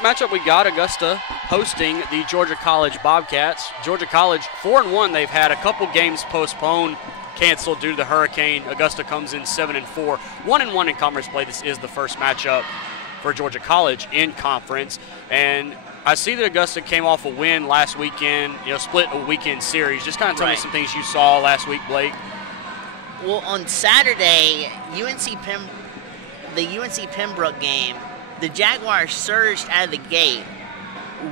great matchup we got. Augusta hosting the Georgia College Bobcats. Georgia College 4-1. They've had a couple games postponed, canceled due to the hurricane. Augusta comes in 7-4, 1-1 in conference play. This is the first matchup for Georgia College in conference. And I see that Augusta came off a win last weekend, split a weekend series. Just kind of tell me some things you saw last week, Blake. Well, on Saturday, the UNC Pembroke game, the Jaguars surged out of the gate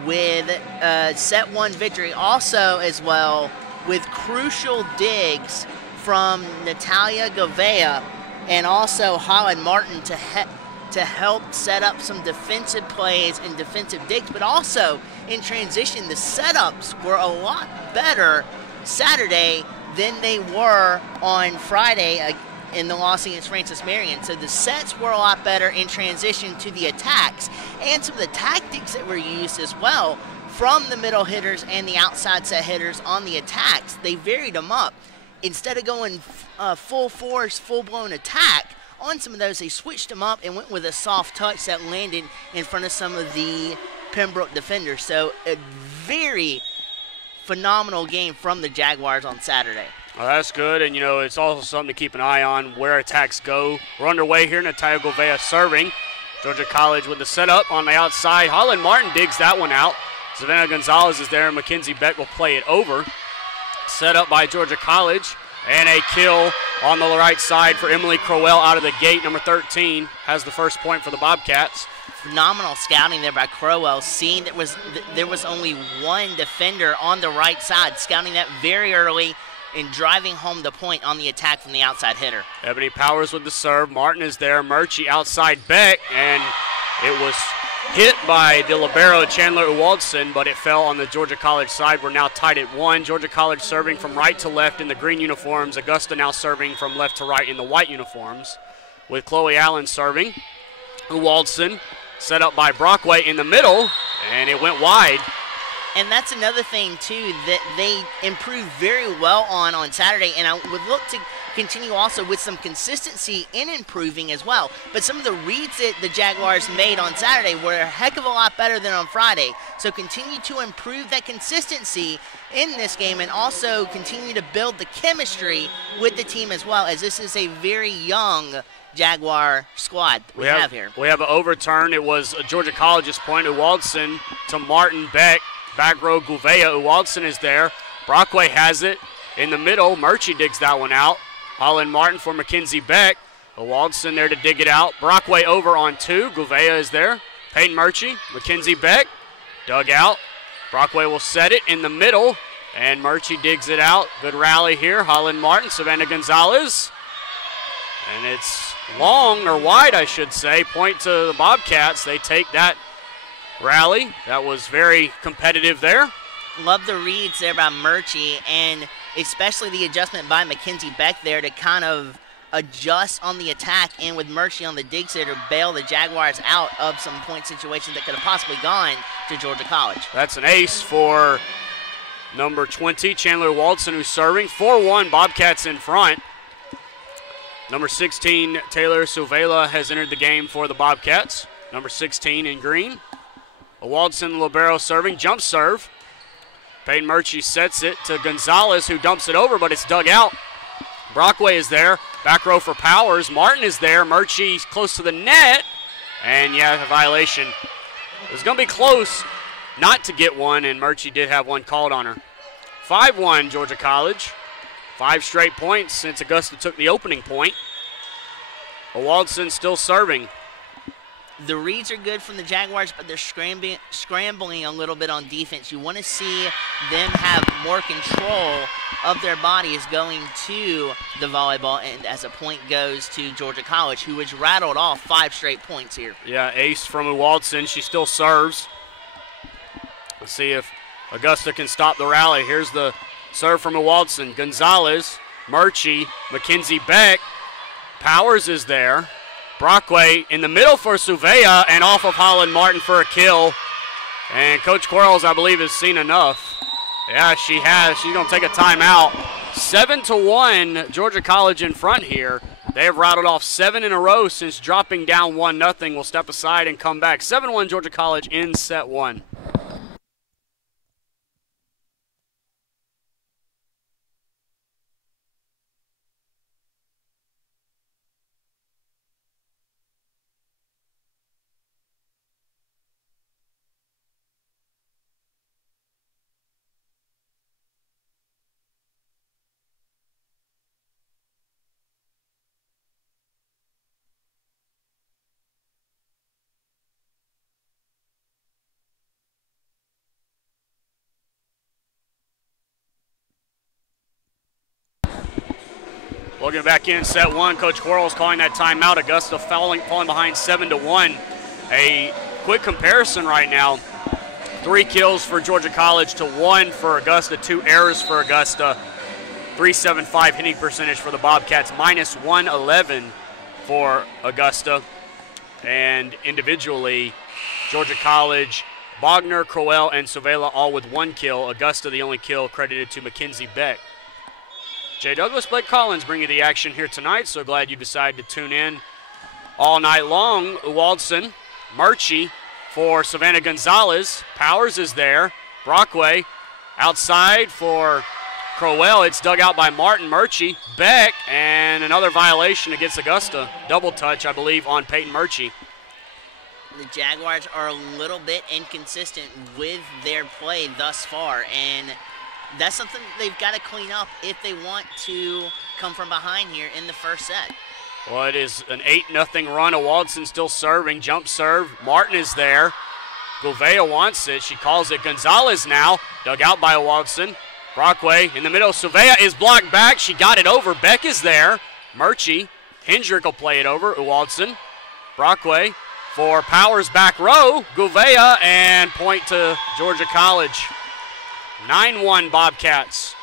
with a set one victory. Also, as well, with crucial digs from Natalia Gouveia and also Holland Martin to help set up some defensive plays and defensive digs. But also, in transition, the setups were a lot better Saturday than they were on Friday in the loss against Francis Marion. So the sets were a lot better in transition to the attacks, and some of the tactics that were used as well from the middle hitters and the outside set hitters on the attacks. They varied them up. Instead of going full force, full-blown attack on some of those, they switched them up and went with a soft touch that landed in front of some of the Pembroke defenders. So a very phenomenal game from the Jaguars on Saturday. Well, that's good, and it's also something to keep an eye on where attacks go. We're underway here. Natalia Gouveia serving. Georgia College with the setup on the outside. Holland Martin digs that one out. Savannah Gonzalez is there, and Mackenzie Beck will play it over. Set up by Georgia College, and a kill on the right side for Emily Crowell out of the gate. Number 13 has the first point for the Bobcats. Phenomenal scouting there by Crowell, seeing that there was only one defender on the right side, scouting that very early and driving home the point on the attack from the outside hitter. Ebony Powers with the serve. Martin is there. Murchie outside Beck, and it was hit by the libero Chandler Uwaldson, but it fell on the Georgia College side. We're now tied at 1. Georgia College serving from right to left in the green uniforms. Augusta now serving from left to right in the white uniforms, with Chloe Allen serving. Uwaldson set up by Brockway in the middle, and it went wide. And that's another thing, too, that they improved very well on Saturday, and I would look to continue also with some consistency in improving as well. But some of the reads that the Jaguars made on Saturday were a heck of a lot better than on Friday. So continue to improve that consistency in this game and also continue to build the chemistry with the team as well, as this is a very young Jaguar squad we have here. We have an overturn. It was Georgia College's point. Uwaldson to Martin Beck. Back row Gouveia. Uwaldson is there. Brockway has it in the middle. Murchie digs that one out. Holland Martin for Mackenzie Beck. Uwaldson there to dig it out. Brockway over on 2. Gouveia is there. Peyton Murchie. Mackenzie Beck. Dug out. Brockway will set it in the middle, and Murchie digs it out. Good rally here. Holland Martin, Savannah Gonzalez. And it's long, or wide, I should say. Point to the Bobcats. They take that rally. That was very competitive there. Love the reads there by Murchie, and especially the adjustment by Mackenzie Beck there to kind of adjust on the attack, and with Murchie on the digs there to bail the Jaguars out of some point situations that could have possibly gone to Georgia College. That's an ace for number 20, Chandler Uwaldson, who's serving. 4-1, Bobcats in front. Number 16, Taylor Silvela, has entered the game for the Bobcats. Number 16 in green. Uwaldson, libero serving, jump serve. Peyton Murchie sets it to Gonzalez, who dumps it over, but it's dug out. Brockway is there. Back row for Powers. Martin is there. Murchie close to the net. And, yeah, a violation. It was going to be close not to get one, and Murchie did have one called on her. 5-1, Georgia College. 5 straight points since Augusta took the opening point. Uwaldson still serving. The reads are good from the Jaguars, but they're scrambling a little bit on defense. You want to see them have more control of their bodies going to the volleyball, and as a point goes to Georgia College, who has rattled off 5 straight points here. Yeah, ace from Uwaldson. She still serves. Let's see if Augusta can stop the rally. Here's the serve from Uwaldson. Gonzalez, Murchie, Mackenzie Beck. Powers is there. Brockway in the middle for Silvea, and off of Holland Martin for a kill. And Coach Quarles, I believe, has seen enough. Yeah, she has. She's going to take a timeout. 7-1, Georgia College in front here. They have rattled off 7 in a row since dropping down 1-0. We'll step aside and come back. 7-1 Georgia College in set 1. Welcome back in set 1. Coach Quarles calling that timeout. Augusta falling behind 7-1. A quick comparison right now. 3 kills for Georgia College to 1 for Augusta. 2 errors for Augusta. .375 hitting percentage for the Bobcats. -111 for Augusta. And individually, Georgia College, Bogner, Crowell, and Cervela all with 1 kill. Augusta the only kill credited to Mackenzie Beck. Jay Douglas, Blake Collins bring you the action here tonight. So glad you decided to tune in all night long. Waldson, Murchie for Savannah Gonzalez. Powers is there. Brockway outside for Crowell. It's dug out by Martin. Murchie, Beck, and another violation against Augusta. Double touch, I believe, on Peyton Murchie. The Jaguars are a little bit inconsistent with their play thus far, and that's something they've got to clean up if they want to come from behind here in the first set. Well, it is an 8-0 run. Waldson still serving. Jump serve. Martin is there. Gouveia wants it. She calls it. Gonzalez now. Dug out by Waldson. Brockway in the middle. Gouveia is blocked back. She got it over. Beck is there. Murchie. Hendrick will play it over. Waldson. Brockway for Powers back row. Gouveia and point to Georgia College. 9-1 Bobcats.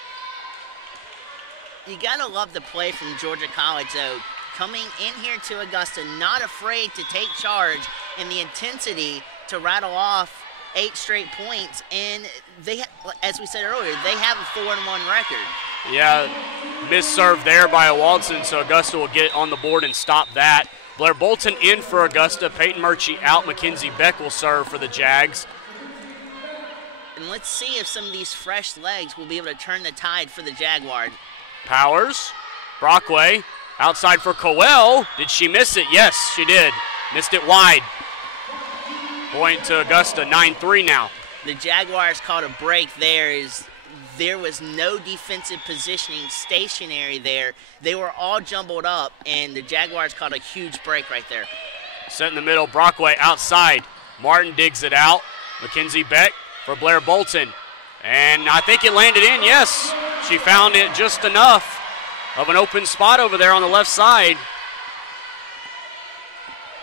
You got to love the play from Georgia College, though. Coming in here to Augusta, not afraid to take charge and the intensity to rattle off 8 straight points. And they, as we said earlier, they have a 4-1 record. Yeah, missed serve there by Waldson, so Augusta will get on the board and stop that. Blair Bolton in for Augusta. Peyton Murchie out. Mackenzie Beck will serve for the Jags. And let's see if some of these fresh legs will be able to turn the tide for the Jaguars. Powers, Brockway, outside for Coel. Did she miss it? Yes, she did. Missed it wide. Point to Augusta, 9-3 now. The Jaguars caught a break there. There was no defensive positioning stationary there. They were all jumbled up, and the Jaguars caught a huge break right there. Set in the middle, Brockway outside. Martin digs it out. Mackenzie Beck for Blair Bolton. And I think it landed in, yes. She found it just enough of an open spot over there on the left side.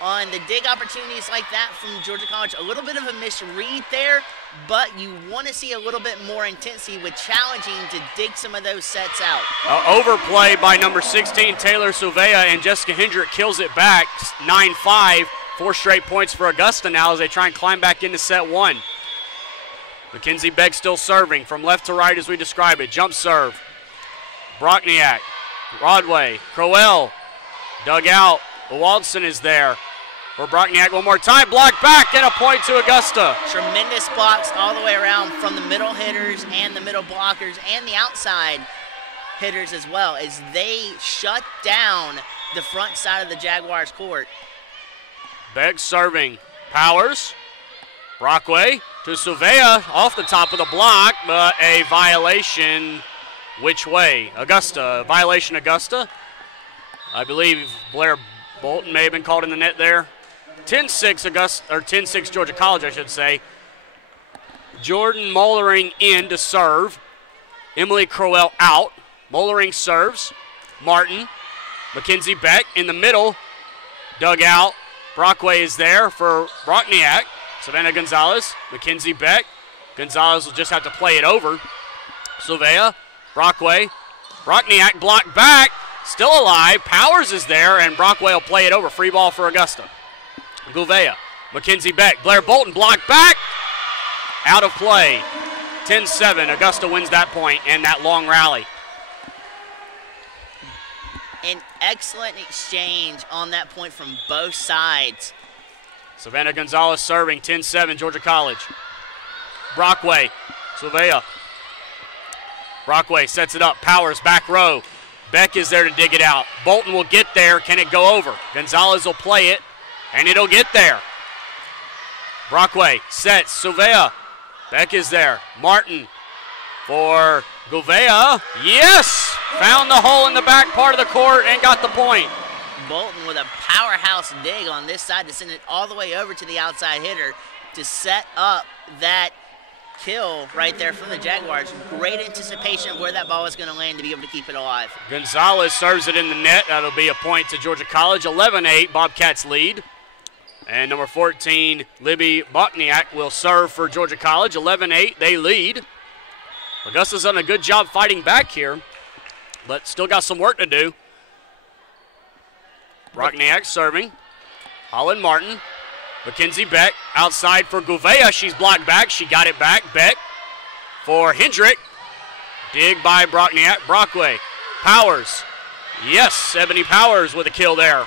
On the dig opportunities like that from Georgia College, a little bit of a misread there, but you want to see a little bit more intensity with challenging to dig some of those sets out. Overplay by number 16, Taylor Silvea, and Jessica Hendrick kills it back, 9-5. 4 straight points for Augusta now as they try and climb back into set 1. Mackenzie Beck still serving from left to right as we describe it. Jump serve. Brockniak, Broadway, Crowell, dug out. Waldson is there for Brockniak one more time. Blocked back and a point to Augusta. Tremendous blocks all the way around from the middle hitters and the middle blockers and the outside hitters as well as they shut down the front side of the Jaguars court. Beck serving. Powers, Brockway to Silvea off the top of the block, but a violation. Which way? Augusta. Violation Augusta. I believe Blair Bolton may have been called in the net there. 10-6 Augusta, or 10-6 Georgia College, I should say. Jordan Mollering in to serve. Emily Crowell out. Mollering serves. Martin. Mackenzie Beck in the middle. Dug out. Brockway is there for Brockniak. Savannah Gonzalez. Mackenzie Beck. Gonzalez will just have to play it over. Silvea. Brockway. Brockniak blocked back. Still alive. Powers is there, and Brockway will play it over. Free ball for Augusta. Gouveia. Mackenzie Beck. Blair Bolton blocked back. Out of play. 10-7. Augusta wins that point and that long rally. an excellent exchange on that point from both sides. Savannah Gonzalez serving, 10-7, Georgia College. Brockway, Silvea. Brockway sets it up, Powers, back row. Beck is there to dig it out. Bolton will get there. Can it go over? Gonzalez will play it, and it'll get there. Brockway sets, Silvea. Beck is there. Martin for Gouveia. Yes! Found the hole in the back part of the court and got the point. Bolton with a powerhouse dig on this side to send it all the way over to the outside hitter to set up that kill right there from the Jaguars. Great anticipation of where that ball was going to land to be able to keep it alive. Gonzalez serves it in the net. That'll be a point to Georgia College. 11-8, Bobcats lead. And number 14, Libby Bokniak will serve for Georgia College. 11-8, they lead. Augusta's done a good job fighting back here, but still got some work to do. Bokniak serving. Holland Martin. Mackenzie Beck outside for Gouveia. She's blocked back. She got it back. Beck for Hendrick. Dig by Bokniak. Brockway. Powers. Yes, Ebony Powers with a kill there.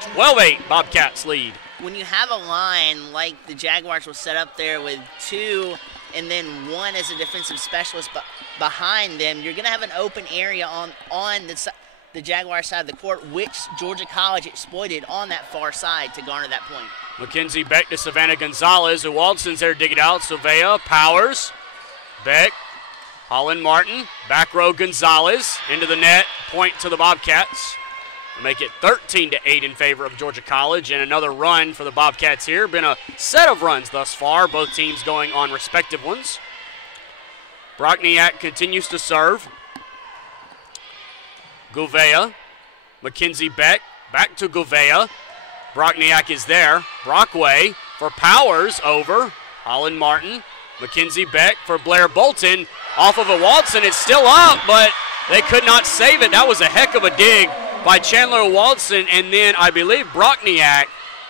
12-8, Bobcats lead. When you have a line like the Jaguars will set up there with two and then one as a defensive specialist behind them, you're going to have an open area on the Jaguar side of the court, which Georgia College exploited on that far side to garner that point. Mackenzie Beck to Savannah Gonzalez. Waldson's there to dig it out. Silvea, Powers, Beck, Holland Martin, back row Gonzalez into the net. Point to the Bobcats. Make it 13-8 in favor of Georgia College, and another run for the Bobcats here. Been a set of runs thus far, both teams going on respective ones. Bokniak continues to serve. Gouveia, Mackenzie Beck, back to Gouveia. Bokniak is there. Brockway for Powers over. Holland Martin, Mackenzie Beck for Blair Bolton. Off of a Walton, it's still up, but they could not save it. That was a heck of a dig by Chandler Walton, and then I believe Bokniak,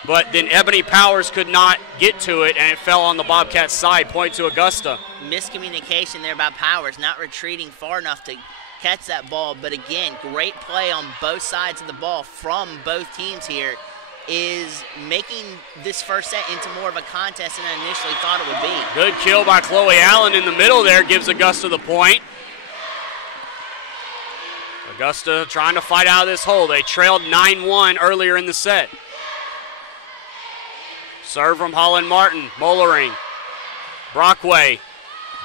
but then Ebony Powers could not get to it, and it fell on the Bobcats' side. Point to Augusta. Miscommunication there by Powers, not retreating far enough to catch that ball, but again, great play on both sides of the ball from both teams here is making this first set into more of a contest than I initially thought it would be. Good kill by Chloe Allen in the middle there, gives Augusta the point. Augusta trying to fight out of this hole. They trailed 9-1 earlier in the set. Serve from Holland Martin. Mollering. Brockway.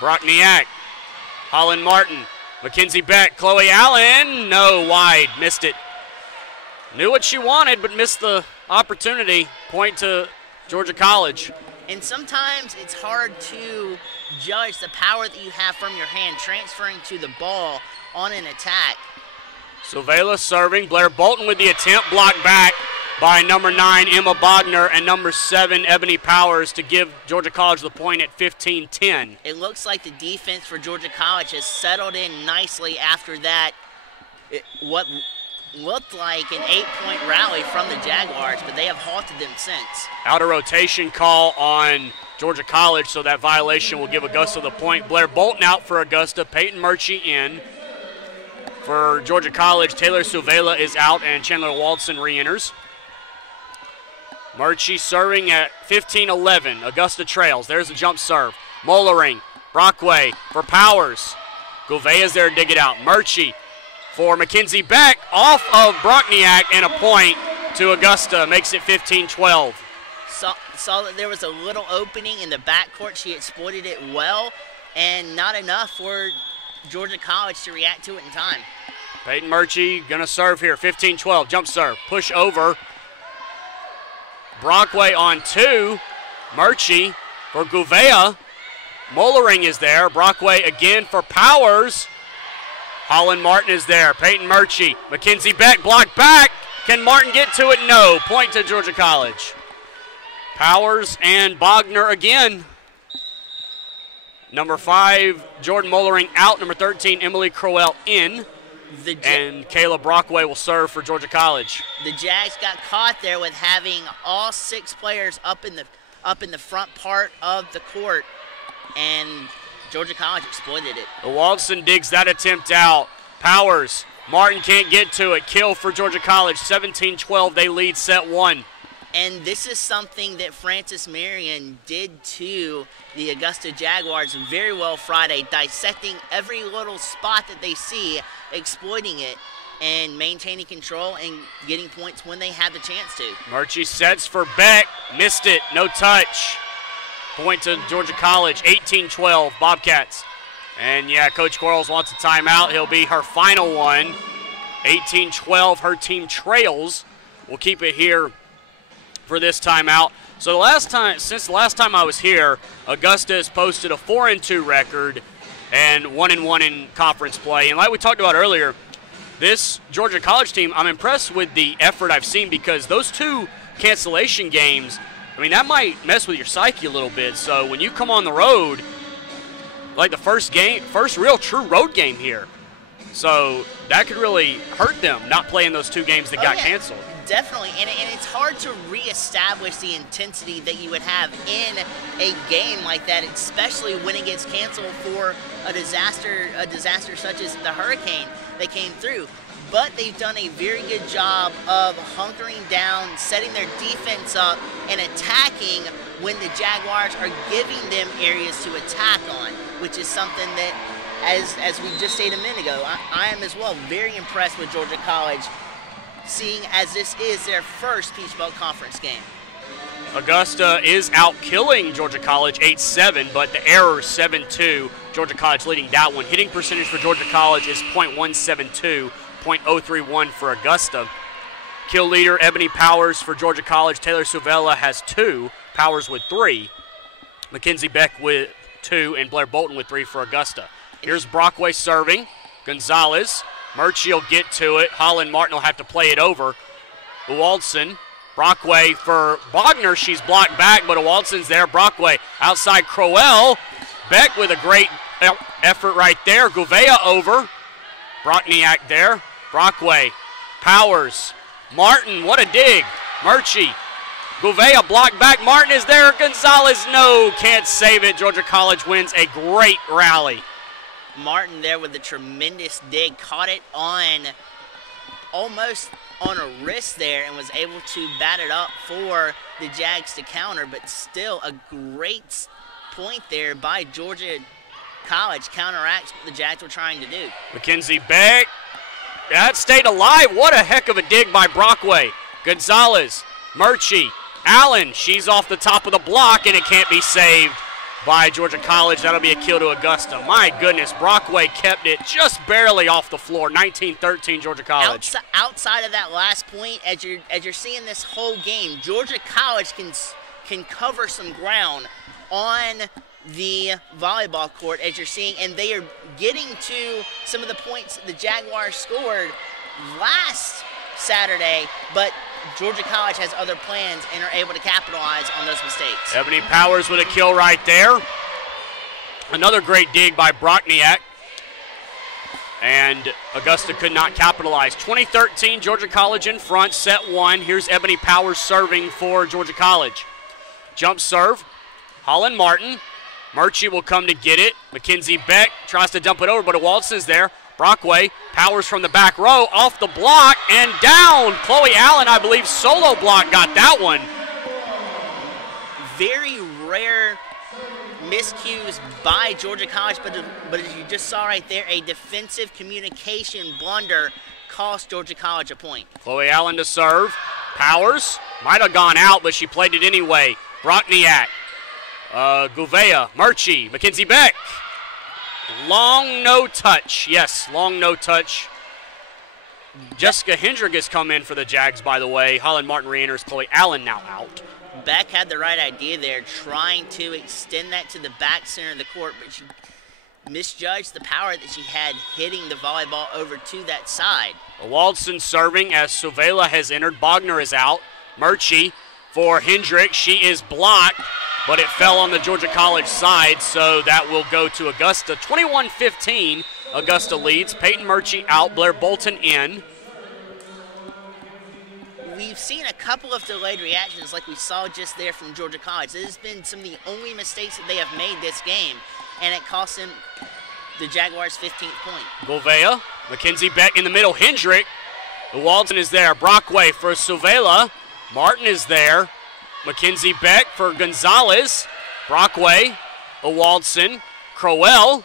Bokniak. Holland Martin. Mackenzie Beck. Chloe Allen. No, wide. Missed it. Knew what she wanted, but missed the opportunity. Point to Georgia College. And sometimes it's hard to judge the power that you have from your hand transferring to the ball on an attack. Silvela serving. Blair Bolton with the attempt, blocked back by number 9, Emma Bogner, and number 7, Ebony Powers, to give Georgia College the point at 15-10. It looks like the defense for Georgia College has settled in nicely after that, what looked like an 8-point rally from the Jaguars, but they have halted them since. Out of rotation call on Georgia College, so that violation will give Augusta the point. Blair Bolton out for Augusta. Peyton Murchie in. For Georgia College, Taylor Silvela is out and Chandler Walton re-enters. Murchie serving at 15-11. Augusta trails. There's a jump serve. Mollering. Brockway for Powers. Gouveia's there to dig it out. Murchie for Mackenzie Beck off of Bokniak, and a point to Augusta. Makes it 15-12. Saw that there was a little opening in the backcourt. She exploited it well, and not enough for Georgia College to react to it in time. Peyton Murchie going to serve here. 15-12. Jump serve. Push over. Brockway on 2. Murchie for Gouveia. Mollering is there. Brockway again for Powers. Holland Martin is there. Peyton Murchie. Mackenzie Beck blocked back. Can Martin get to it? No. Point to Georgia College. Powers and Bogner again. Number 5, Jordan Mollering out. Number 13, Emily Crowell in. And Kayla Brockway will serve for Georgia College. The Jags got caught there with having all 6 players up in the front part of the court, and Georgia College exploited it. Walton digs that attempt out. Powers Martin can't get to it. Kill for Georgia College. 17-12. They lead set one. And this is something that Francis Marion did to the Augusta Jaguars very well Friday, dissecting every little spot that they see, exploiting it, and maintaining control and getting points when they have the chance to. Murchie sets for Beck. Missed it. No touch. Point to Georgia College. 18-12. Bobcats. And, yeah, Coach Quarles wants a timeout. He'll be her final one. 18-12. Her team trails. We'll keep it here for this timeout. So since the last time I was here, Augusta has posted a 4-2 record and 1-1 in conference play. And like we talked about earlier, this Georgia College team, I'm impressed with the effort I've seen because those two cancellation games, I mean, that might mess with your psyche a little bit. So when you come on the road, like the first real true road game here, so that could really hurt them not playing those two games that got canceled. Definitely, and it's hard to reestablish the intensity that you would have in a game like that, especially when it gets canceled for a disaster such as the hurricane that came through. But they've done a very good job of hunkering down, setting their defense up, and attacking when the Jaguars are giving them areas to attack on, which is something that, as we just stated a minute ago, I am as well very impressed with Georgia College, seeing as this is their first Peach Belt Conference game. Augusta is out-killing Georgia College 8-7, but the error 7-2. Georgia College leading that one. Hitting percentage for Georgia College is .172, .031 for Augusta. Kill leader Ebony Powers for Georgia College. Taylor Suvella has 2, Powers with 3. Mackenzie Beck with 2, and Blair Bolton with 3 for Augusta. Here's Brockway serving. Gonzalez. Murchie will get to it. Holland Martin will have to play it over. Uwaldson. Brockway for Bogner. She's blocked back, but Uwaldson's there. Brockway outside Crowell. Beck with a great effort right there. Gouveia over. Brockniak there. Brockway. Powers. Martin, what a dig. Murchie. Gouveia blocked back. Martin is there. Gonzalez, no, can't save it. Georgia College wins a great rally. Martin there with a tremendous dig, caught it on almost on a wrist there and was able to bat it up for the Jags to counter, but still a great point there by Georgia College, counteracts what the Jags were trying to do. Mackenzie Beck, that stayed alive. What a heck of a dig by Brockway. Gonzalez, Murchie, Allen, she's off the top of the block and it can't be saved by Georgia College. That'll be a kill to Augusta. My goodness, Brockway kept it just barely off the floor. 19-13 Georgia College. Outside of that last point, as you're seeing this whole game, Georgia College can cover some ground on the volleyball court, as you're seeing, and they are getting to some of the points that the Jaguars scored last Saturday, but Georgia College has other plans and are able to capitalize on those mistakes. Ebony Powers with a kill right there. Another great dig by Brockniak. And Augusta could not capitalize. 2013, Georgia College in front, set one. Here's Ebony Powers serving for Georgia College. Jump serve, Holland Martin. Murchie will come to get it. Mackenzie Beck tries to dump it over, but Walson's there. Brockway, Powers from the back row, off the block, and down. Chloe Allen, I believe, solo block got that one. Very rare miscues by Georgia College, but as you just saw right there, a defensive communication blunder cost Georgia College a point. Chloe Allen to serve. Powers might have gone out, but she played it anyway. Brockniak, Gouveia, Murchie, Mackenzie Beck. Long no touch. Yes, long no touch. Jessica Hendrick has come in for the Jags, by the way. Holland Martin re-enters. Chloe Allen now out. Beck had the right idea there, trying to extend that to the back center of the court, but she misjudged the power that she had hitting the volleyball over to that side. Waldson serving as Suvella has entered. Bogner is out. Murchie for Hendrick. She is blocked, but it fell on the Georgia College side, so that will go to Augusta. 21-15, Augusta leads. Peyton Murchie out, Blair Bolton in. We've seen a couple of delayed reactions like we saw just there from Georgia College. This has been some of the only mistakes that they have made this game, and it cost them the Jaguars' 15th point. Gouveia Mackenzie Beck in the middle. Hendrick. Walton is there. Brockway for Silvela. Martin is there. Mackenzie Beck for Gonzalez. Brockway. Walton. Crowell.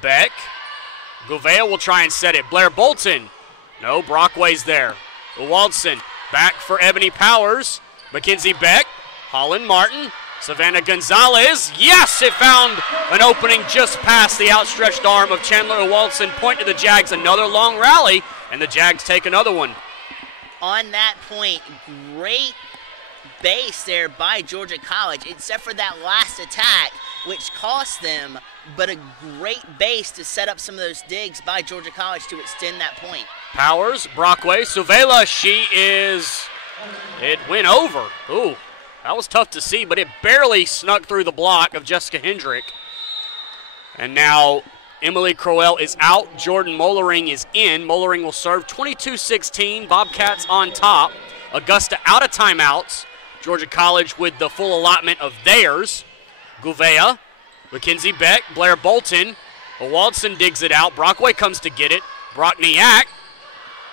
Beck. Gouveia will try and set it. Blair Bolton. No, Brockway's there. Walton back for Ebony Powers. Mackenzie Beck. Holland Martin. Savannah Gonzalez. Yes, it found an opening just past the outstretched arm of Chandler Walton. Point to the Jags. Another long rally, and the Jags take another one. On that point, great base there by Georgia College, except for that last attack, which cost them, but a great base to set up some of those digs by Georgia College to extend that point. Powers, Brockway, Silvela, it went over. Ooh, that was tough to see, but it barely snuck through the block of Jessica Hendrick. And now Emily Crowell is out. Jordan Mollering is in. Mollering will serve 22-16. Bobcats on top. Augusta out of timeouts. Georgia College with the full allotment of theirs. Gouveia, Mackenzie Beck, Blair Bolton. Walton digs it out. Brockway comes to get it. Brockniak.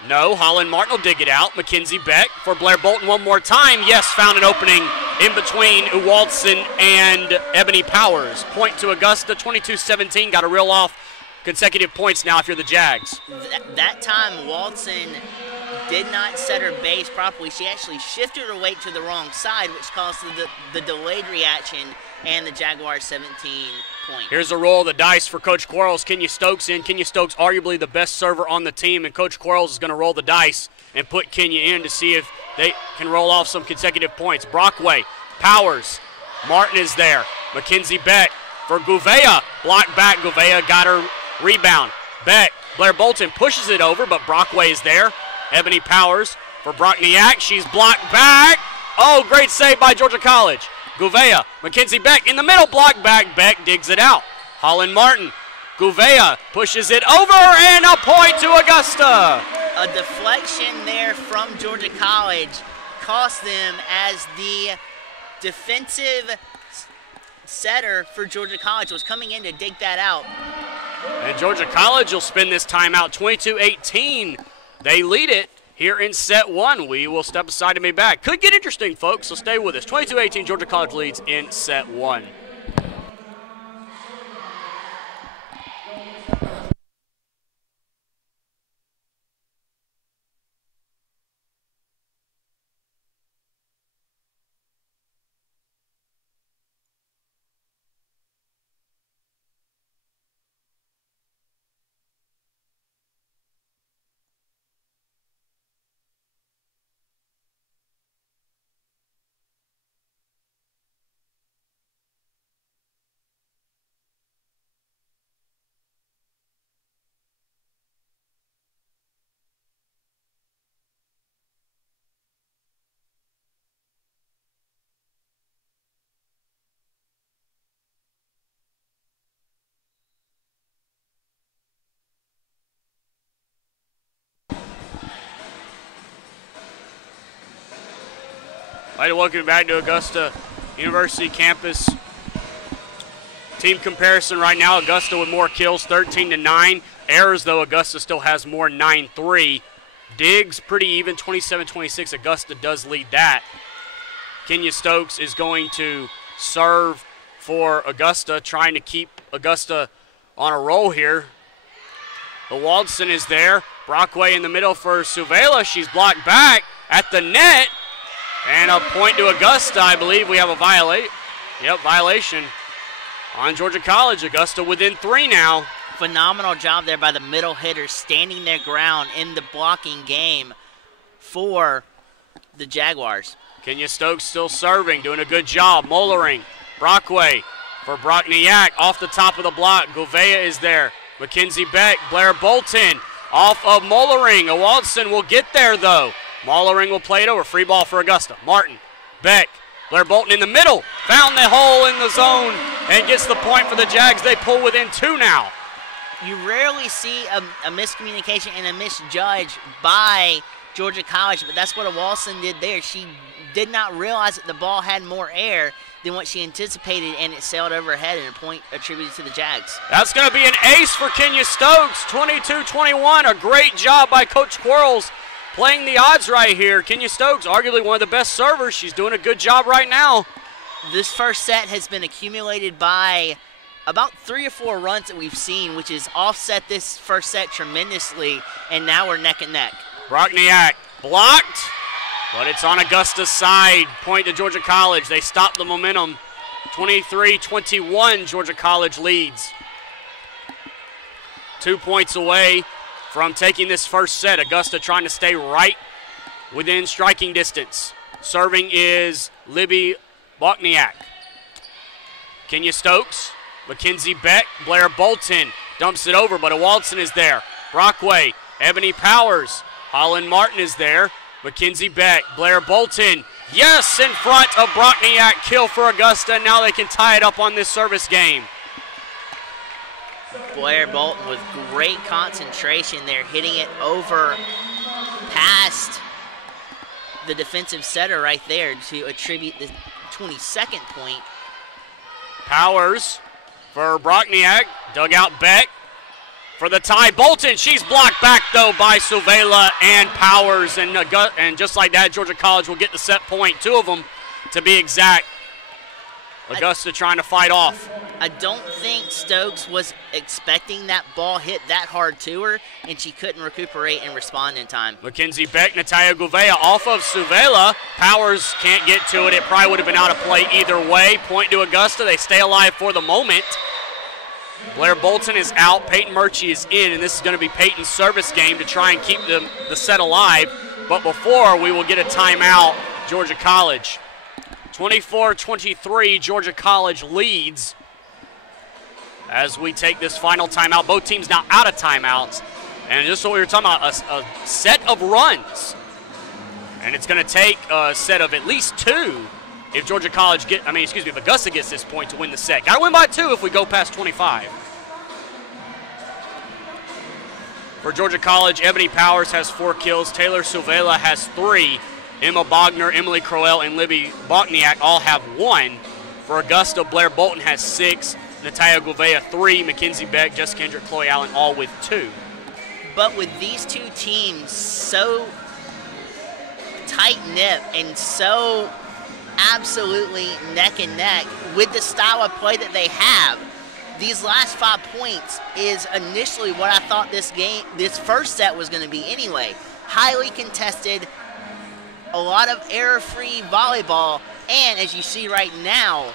No, Holland Martin will dig it out. Mackenzie Beck for Blair Bolton one more time. Yes, found an opening in between Walton and Ebony Powers. Point to Augusta, 22-17. Got to reel off consecutive points now if you're the Jags. That time, Walton did not set her base properly. She actually shifted her weight to the wrong side, which caused the delayed reaction and the Jaguars 17 point. Here's a roll of the dice for Coach Quarles. Kenya Stokes in. Kenya Stokes arguably the best server on the team, and Coach Quarles is going to roll the dice and put Kenya in to see if they can roll off some consecutive points. Brockway, Powers, Martin is there. Mackenzie Beck for Gouveia. Blocked back. Gouveia got her rebound. Beck, Blair Bolton pushes it over, but Brockway is there. Ebony Powers for Brockniak. She's blocked back. Oh, great save by Georgia College. Gouveia, Mackenzie Beck in the middle, block back. Beck digs it out. Holland Martin, Gouveia pushes it over, and a point to Augusta. A deflection there from Georgia College cost them as the defensive setter for Georgia College was coming in to dig that out. And Georgia College will spin this timeout 22-18. They lead it here in set one. We will step aside and be back. Could get interesting, folks, so stay with us. 22-18, Georgia College leads in set one. I'd like to welcome you back to Augusta University campus. Team comparison right now, Augusta with more kills, 13-9. Errors, though, Augusta still has more, 9-3. Digs, pretty even, 27-26. Augusta does lead that. Kenya Stokes is going to serve for Augusta, trying to keep Augusta on a roll here. The Walton is there. Brockway in the middle for Silvela. She's blocked back at the net. And a point to Augusta. I believe we have a violation on Georgia College. Augusta within 3 now. Phenomenal job there by the middle hitter, standing their ground in the blocking game for the Jaguars. Kenya Stokes still serving, doing a good job. Mollering, Brockway for Brockniak off the top of the block. Gouveia is there. Mackenzie Beck, Blair Bolton off of Mollering. Walton will get there, though. Mollering will play it over. Free ball for Augusta. Martin, Beck, Blair Bolton in the middle. Found the hole in the zone and gets the point for the Jags. They pull within 2 now. You rarely see a miscommunication and a misjudge by Georgia College, but that's what Walton did there. She did not realize that the ball had more air than what she anticipated, and it sailed overhead and a point attributed to the Jags. That's going to be an ace for Kenya Stokes, 22-21. A great job by Coach Quarles playing the odds right here. Kenya Stokes, arguably one of the best servers. She's doing a good job right now. This first set has been accumulated by about 3 or 4 runs that we've seen, which has offset this first set tremendously, and now we're neck and neck. Brockniak blocked, but it's on Augusta's side. Point to Georgia College. They stop the momentum. 23-21, Georgia College leads. 2 points away from taking this first set. Augusta trying to stay right within striking distance. Serving is Libby Brockniak. Kenya Stokes, Mackenzie Beck, Blair Bolton dumps it over, but a Walton is there. Brockway, Ebony Powers, Holland Martin is there. Mackenzie Beck, Blair Bolton, yes, in front of Brockniak. Kill for Augusta. Now they can tie it up on this service game. Blair Bolton with great concentration there, hitting it over past the defensive setter right there to attribute the 22nd point. Powers for Brockniak, dug out Beck for the tie. Bolton, she's blocked back though by Suvela and Powers, and just like that, Georgia College will get the set point, 2 of them to be exact. Augusta trying to fight off. I don't think Stokes was expecting that ball hit that hard to her, and she couldn't recuperate and respond in time. Mackenzie Beck, Natalia Gouveia off of Suvela. Powers can't get to it. It probably would have been out of play either way. Point to Augusta. They stay alive for the moment. Blair Bolton is out. Peyton Murchie is in, and this is going to be Peyton's service game to try and keep the set alive. But before, we will get a timeout, Georgia College. 24-23, Georgia College leads as we take this final timeout. Both teams now out of timeouts. And just what we were talking about, a set of runs. And it's going to take a set of at least 2 if Georgia College if Augusta gets this point to win the set. Got to win by 2 if we go past 25. For Georgia College, Ebony Powers has 4 kills. Taylor Suvela has 3. Emma Bogner, Emily Crowell, and Libby Brockniak all have 1. For Augusta, Blair Bolton has 6. Natalia Gouveia 3. Mackenzie Beck, Jessica Kendrick, Chloe Allen all with 2. But with these 2 teams so tight-knit and so absolutely neck and neck with the style of play that they have, these last 5 points is initially what I thought this first set was going to be anyway. Highly contested, a lot of error-free volleyball, and as you see right now,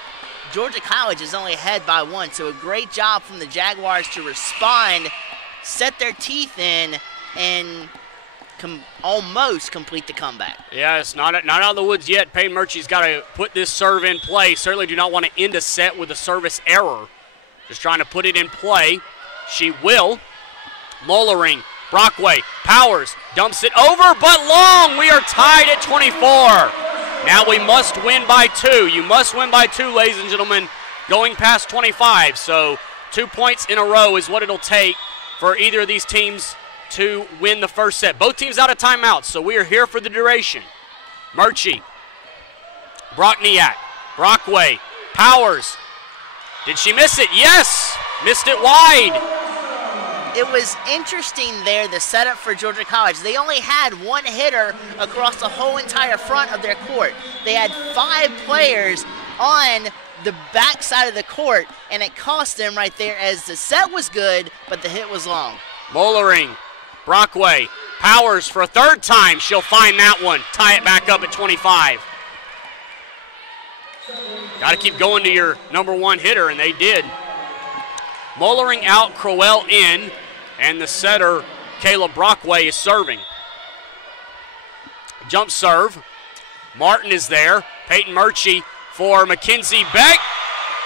Georgia College is only ahead by 1, so a great job from the Jaguars to respond, set their teeth in, and almost complete the comeback. Yeah, it's not out of the woods yet. Peyton Murchie's got to put this serve in play. Certainly do not want to end a set with a service error. Just trying to put it in play. She will. Mollering, Brockway, Powers, dumps it over, but long. We are tied at 24. Now we must win by 2. You must win by 2, ladies and gentlemen, going past 25. So 2 points in a row is what it'll take for either of these teams to win the first set. Both teams out of timeouts, so we are here for the duration. Murchie, Brockniak, Brockway, Powers. Did she miss it? Yes! Missed it wide. It was interesting there, the setup for Georgia College. They only had 1 hitter across the whole entire front of their court. They had 5 players on the back side of the court, and it cost them right there as the set was good, but the hit was long. Mollering, Brockway, Powers for a 3rd time. She'll find that one. Tie it back up at 25. Got to keep going to your number 1 hitter, and they did. Mollering out, Crowell in, and the setter, Kayla Brockway, is serving. Jump serve. Martin is there. Peyton Murchie for Mackenzie Beck.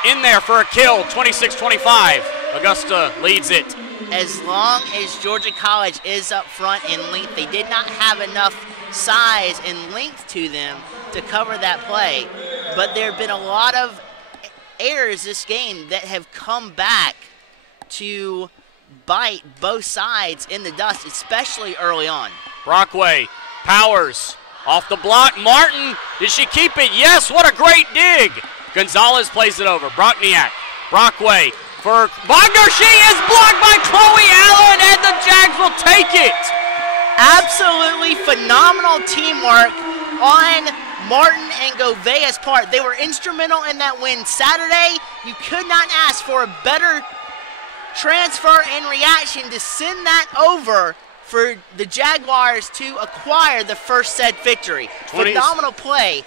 In there for a kill, 26-25. Augusta leads it. As long as Georgia College is up front in length, they did not have enough size and length to them to cover that play. But there have been a lot of errors this game that have come back to bite both sides in the dust, especially early on. Brockway, Powers, off the block. Martin, did she keep it? Yes, what a great dig. Gonzalez plays it over. Brockniak. Brockway for Wagner. She is blocked by Chloe Allen, and the Jags will take it. Absolutely phenomenal teamwork on Martin and Govea's part. They were instrumental in that win Saturday. You could not ask for a better transfer and reaction to send that over for the Jaguars to acquire the first set victory. Phenomenal play.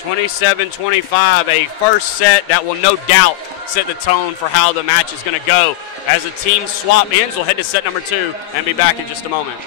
27-25, a first set that will no doubt set the tone for how the match is going to go. As the team swap ends, we'll head to set number 2 and be back in just a moment.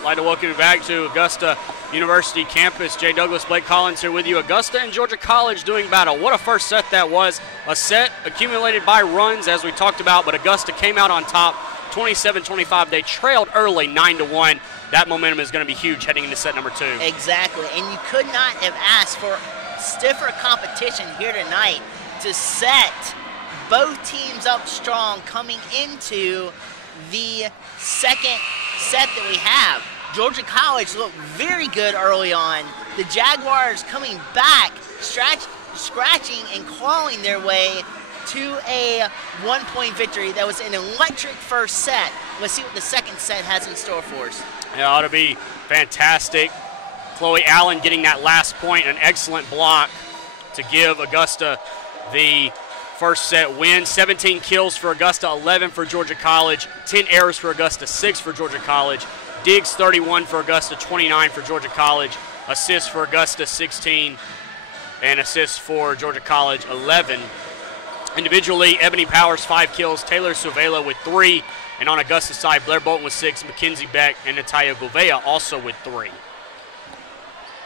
I'd like to welcome you back to Augusta University campus. Jay Douglas, Blake Collins here with you. Augusta and Georgia College doing battle. What a first set that was. A set accumulated by runs, as we talked about, but Augusta came out on top 27-25. They trailed early 9-1. That momentum is going to be huge heading into set number 2. Exactly, and you could not have asked for stiffer competition here tonight to set both teams up strong coming into the second set that we have. Georgia College looked very good early on. The Jaguars coming back, scratching and clawing their way to a one-point victory. That was an electric first set. Let's see what the second set has in store for us. It ought to be fantastic. Chloe Allen getting that last point, an excellent block to give Augusta the first set win. 17 kills for Augusta, 11 for Georgia College, 10 errors for Augusta, 6 for Georgia College. Diggs 31 for Augusta, 29 for Georgia College. Assists for Augusta 16, and assists for Georgia College 11. Individually, Ebony Powers 5 kills, Taylor Silvela with 3, and on Augusta's side, Blair Bolton with 6, Mackenzie Beck and Natalia Govea also with 3.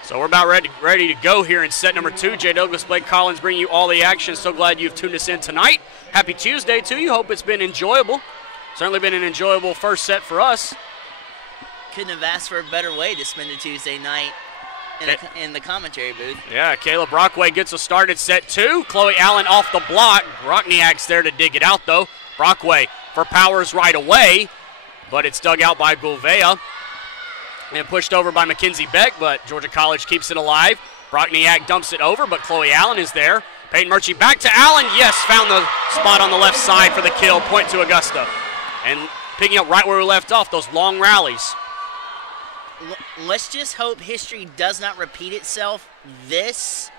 So we're about ready to go here in set number 2. Jay Douglas, Blake Collins bringing you all the action. So glad you've tuned us in tonight. Happy Tuesday to you. Hope it's been enjoyable. Certainly been an enjoyable first set for us. Couldn't have asked for a better way to spend a Tuesday night in the commentary booth. Yeah, Kayla Brockway gets us started set 2. Chloe Allen off the block. Rockniak's there to dig it out, though. Brockway for Powers right away, but it's dug out by Govea and pushed over by Mackenzie Beck, but Georgia College keeps it alive. Brockniak dumps it over, but Chloe Allen is there. Peyton Murchie back to Allen. Yes, found the spot on the left side for the kill. Point to Augusta. And picking up right where we left off, those long rallies. Let's just hope history does not repeat itself this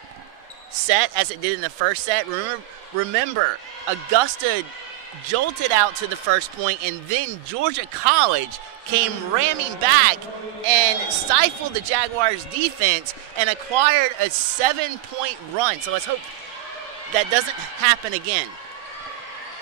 set as it did in the first set. Remember, Augusta jolted out to the first point, and then Georgia College came ramming back and stifled the Jaguars' defense and acquired a 7-point run. So let's hope that doesn't happen again.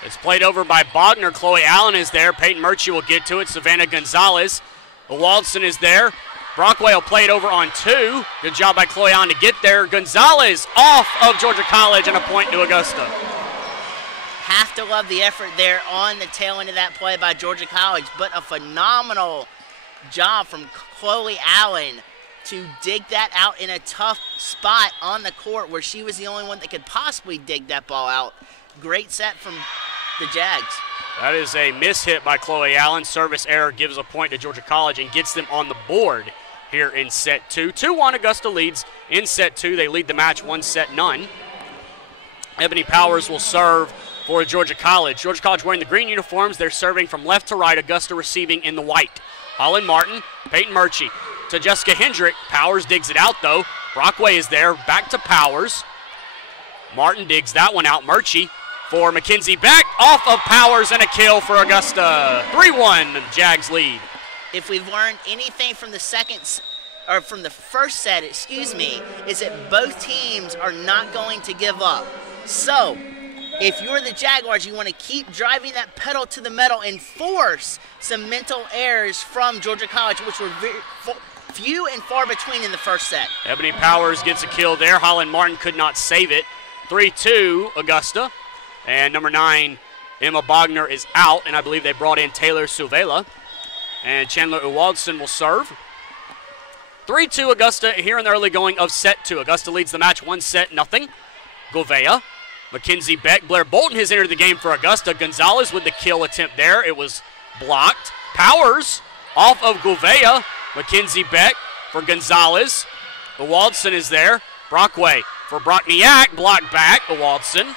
It's played over by Bogner. Chloe Allen is there. Peyton Murchie will get to it. Savannah Gonzalez. Waldson is there. Brockway will play it over on 2. Good job by Chloe Allen to get there. Gonzalez off of Georgia College and a point to Augusta. Have to love the effort there on the tail end of that play by Georgia College, but a phenomenal job from Chloe Allen to dig that out in a tough spot on the court where she was the only one that could possibly dig that ball out. Great set from the Jags. That is a mishit by Chloe Allen. Service error gives a point to Georgia College and gets them on the board here in set 2. 2-1 Augusta leads in set 2. They lead the match 1-0. Ebony Powers will serve for Georgia College. Georgia College wearing the green uniforms. They're serving from left to right. Augusta receiving in the white. Holland Martin, Peyton Murchie to Jessica Hendrick. Powers digs it out though. Brockway is there. Back to Powers. Martin digs that one out. Murchie for Mackenzie Beck. Off of Powers and a kill for Augusta. 3-1 Jags lead. If we've learned anything from the first set, is that both teams are not going to give up. So, if you're the Jaguars, you want to keep driving that pedal to the metal and force some mental errors from Georgia College, which were very few and far between in the first set. Ebony Powers gets a kill there. Holland Martin could not save it. 3-2 Augusta. And number 9, Emma Bogner is out, and I believe they brought in Taylor Suvela. And Chandler Uwaldson will serve. 3-2 Augusta here in the early going of set 2. Augusta leads the match 1-0. Govea. Mackenzie Beck. Blair Bolton has entered the game for Augusta. Gonzalez with the kill attempt there. It was blocked. Powers off of Govea. Mackenzie Beck for Gonzalez. Uwaldson is there. Brockway for Brockniak. Blocked back. Uwaldson.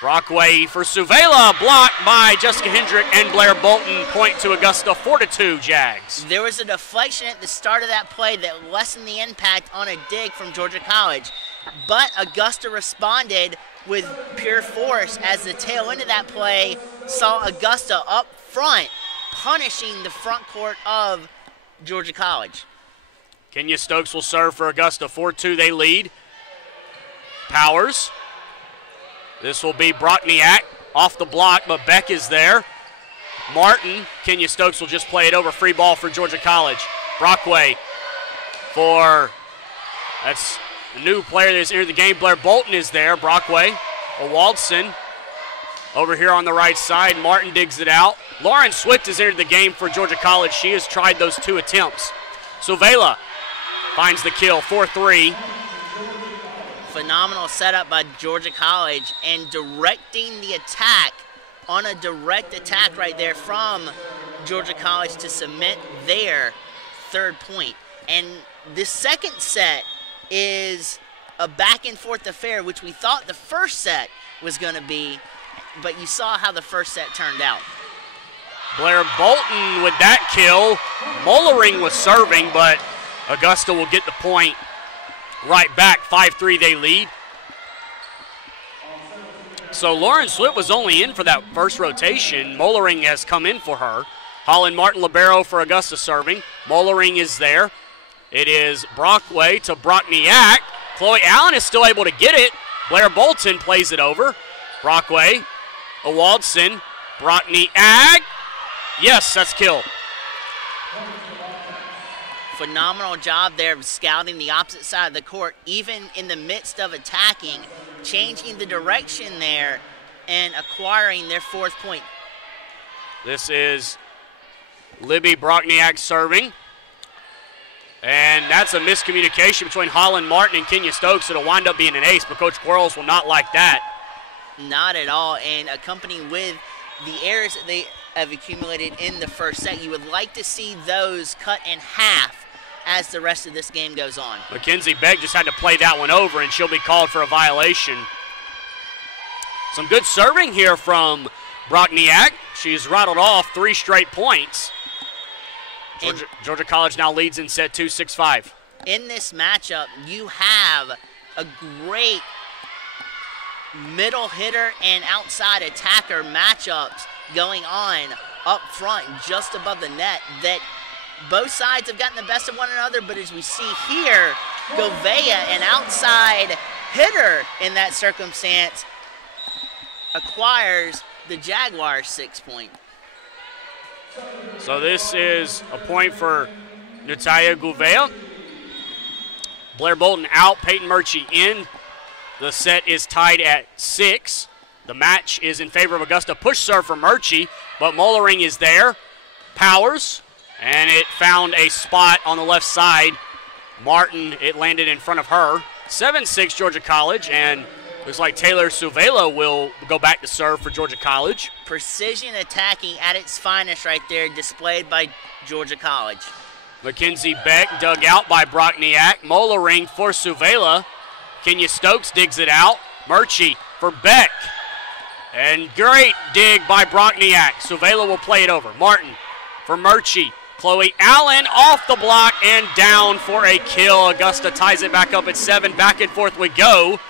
Brockway for Suvela. Blocked by Jessica Hendrick and Blair Bolton. Point to Augusta. 4-2 Jags. There was a deflection at the start of that play that lessened the impact on a dig from Georgia College. But Augusta responded with pure force as the tail end of that play saw Augusta up front punishing the front court of Georgia College. Kenya Stokes will serve for Augusta. 4-2 they lead. Powers. This will be Brockniak off the block, but Beck is there. Martin. Kenya Stokes will just play it over. Free ball for Georgia College. Brockway for, that's a new player that's entered the game. Blair Bolton is there. Brockway. Uwaldson over here on the right side. Martin digs it out. Lauren Swift has entered the game for Georgia College. She has tried those 2 attempts. Suvela finds the kill. 4-3. Phenomenal setup by Georgia College and directing the attack on a direct attack right there from Georgia College to cement their 3rd point. And the second set is a back and forth affair, which we thought the first set was going to be, but you saw how the first set turned out. Blair Bolton with that kill. Mollering was serving, but Augusta will get the point right back. 5-3 they lead. So Lauren Swift was only in for that first rotation. Mollering has come in for her. Holland Martin libero for Augusta serving. Mollering is there. It is Brockway to Brockniak. Chloe Allen is still able to get it. Blair Bolton plays it over. Brockway, Uwaldson, Brockniak. Yes, that's kill. Phenomenal job there of scouting the opposite side of the court, even in the midst of attacking, changing the direction there and acquiring their 4th point. This is Libby Brockniak serving. And that's a miscommunication between Holland Martin and Kenya Stokes. It'll wind up being an ace, but Coach Quarles will not like that. Not at all. And accompanying with the errors that they have accumulated in the first set, you would like to see those cut in half as the rest of this game goes on. Mackenzie Beck just had to play that one over, and she'll be called for a violation. Some good serving here from Brockniak. She's rattled off 3 straight points. Georgia College now leads in set 2, 6-5. In this matchup, you have a great middle hitter and outside attacker matchups going on up front just above the net that both sides have gotten the best of one another, but as we see here, Gouveia, an outside hitter in that circumstance, acquires the Jaguars 6 point. So this is a point for Natalia Gouveia. Blair Bolton out, Peyton Murchie in. The set is tied at 6. The match is in favor of Augusta. Push serve for Murchie, but Mollering is there. Powers, and it found a spot on the left side. Martin, it landed in front of her. 7-6 Georgia College, and looks like Taylor Suvela will go back to serve for Georgia College. Precision attacking at its finest right there, displayed by Georgia College. Mackenzie Beck dug out by Brockniak. Mollering for Suvela. Kenya Stokes digs it out. Murchie for Beck. And great dig by Brockniak. Suvela will play it over. Martin for Murchie. Chloe Allen off the block and down for a kill. Augusta ties it back up at 7. Back and forth we go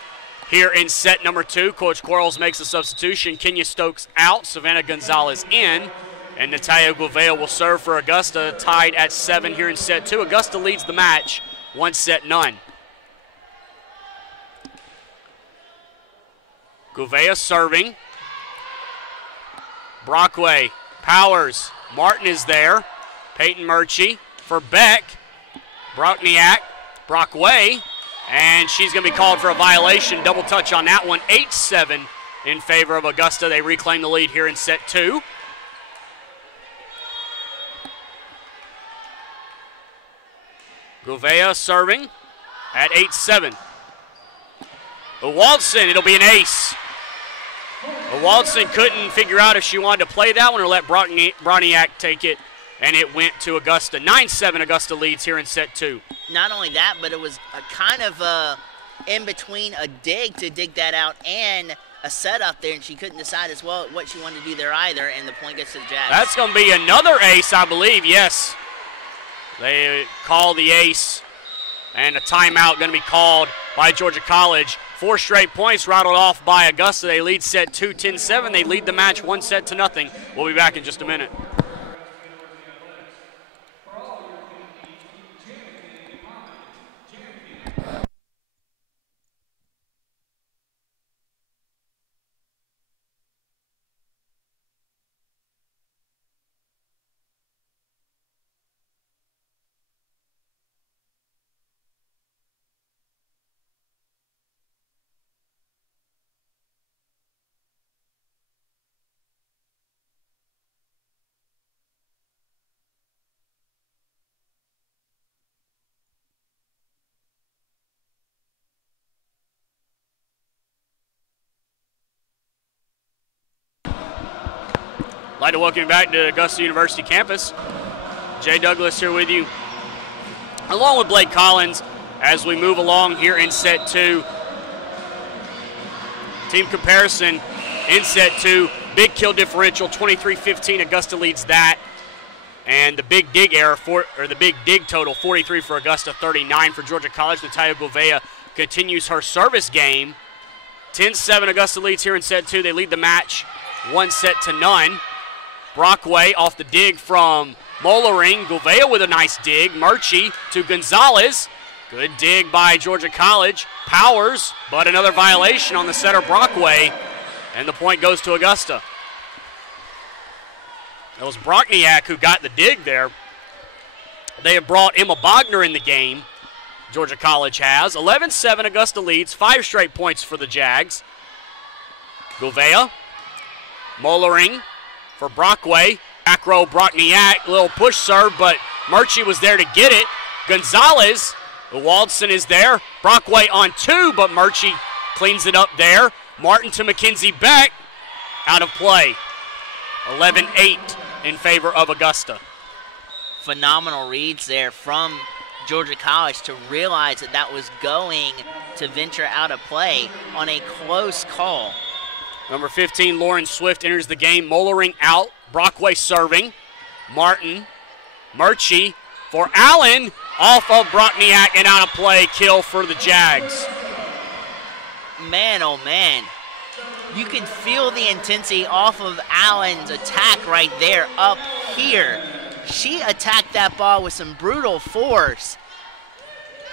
here in set number 2. Coach Quarles makes a substitution. Kenya Stokes out. Savannah Gonzalez in. And Natalia Gouveia will serve for Augusta, tied at 7 here in set 2. Augusta leads the match, 1-0. Gouveia serving. Brockway, Powers, Martin is there. Peyton Murchie for Beck. Brockniak, Brockway, and she's going to be called for a violation. Double touch on that one. 8-7 in favor of Augusta. They reclaim the lead here in set 2. Gouveia serving at 8-7. Waldson, it'll be an ace. Waldson couldn't figure out if she wanted to play that one or let Broniak take it, and it went to Augusta. 9-7 Augusta leads here in set 2. Not only that, but it was a kind of in between a dig to dig that out and a setup there, and she couldn't decide as well what she wanted to do there either, and the point gets to the Jags. That's going to be another ace, I believe, yes. They call the ace, and a timeout going to be called by Georgia College. 4 straight points rattled off by Augusta. They lead set 2, 10-7. They lead the match 1-0. We'll be back in just a minute. I'd like to welcome you back to Augusta University campus. Jay Douglas here with you, along with Blake Collins, as we move along here in set 2. Team comparison in set 2. Big kill differential, 23-15. Augusta leads that. And the big dig error, the big dig total, 43 for Augusta, 39 for Georgia College. Natalia Gouveia continues her service game. 10-7 Augusta leads here in set 2. They lead the match 1-0. Brockway off the dig from Mollering. Gouveia with a nice dig. Murchie to Gonzalez. Good dig by Georgia College. Powers, but another violation on the setter Brockway, and the point goes to Augusta. It was Brockniak who got the dig there. They have brought Emma Bogner in the game. Georgia College has. 11-7 Augusta leads. 5 straight points for the Jags. Gouveia. Mollering for Brockway. Back row Brockniak. Little push serve, but Murchie was there to get it. Gonzalez. Waldson is there. Brockway on 2, but Murchie cleans it up there. Martin to Mackenzie Beck. Out of play. 11-8 in favor of Augusta. Phenomenal reads there from Georgia College to realize that that was going to venture out of play on a close call. Number 15, Lauren Swift enters the game. Mollering out. Brockway serving. Martin. Murchie for Allen. Off of Brockniak and out of play. Kill for the Jags. Man, oh man. You can feel the intensity off of Allen's attack right there up here. She attacked that ball with some brutal force.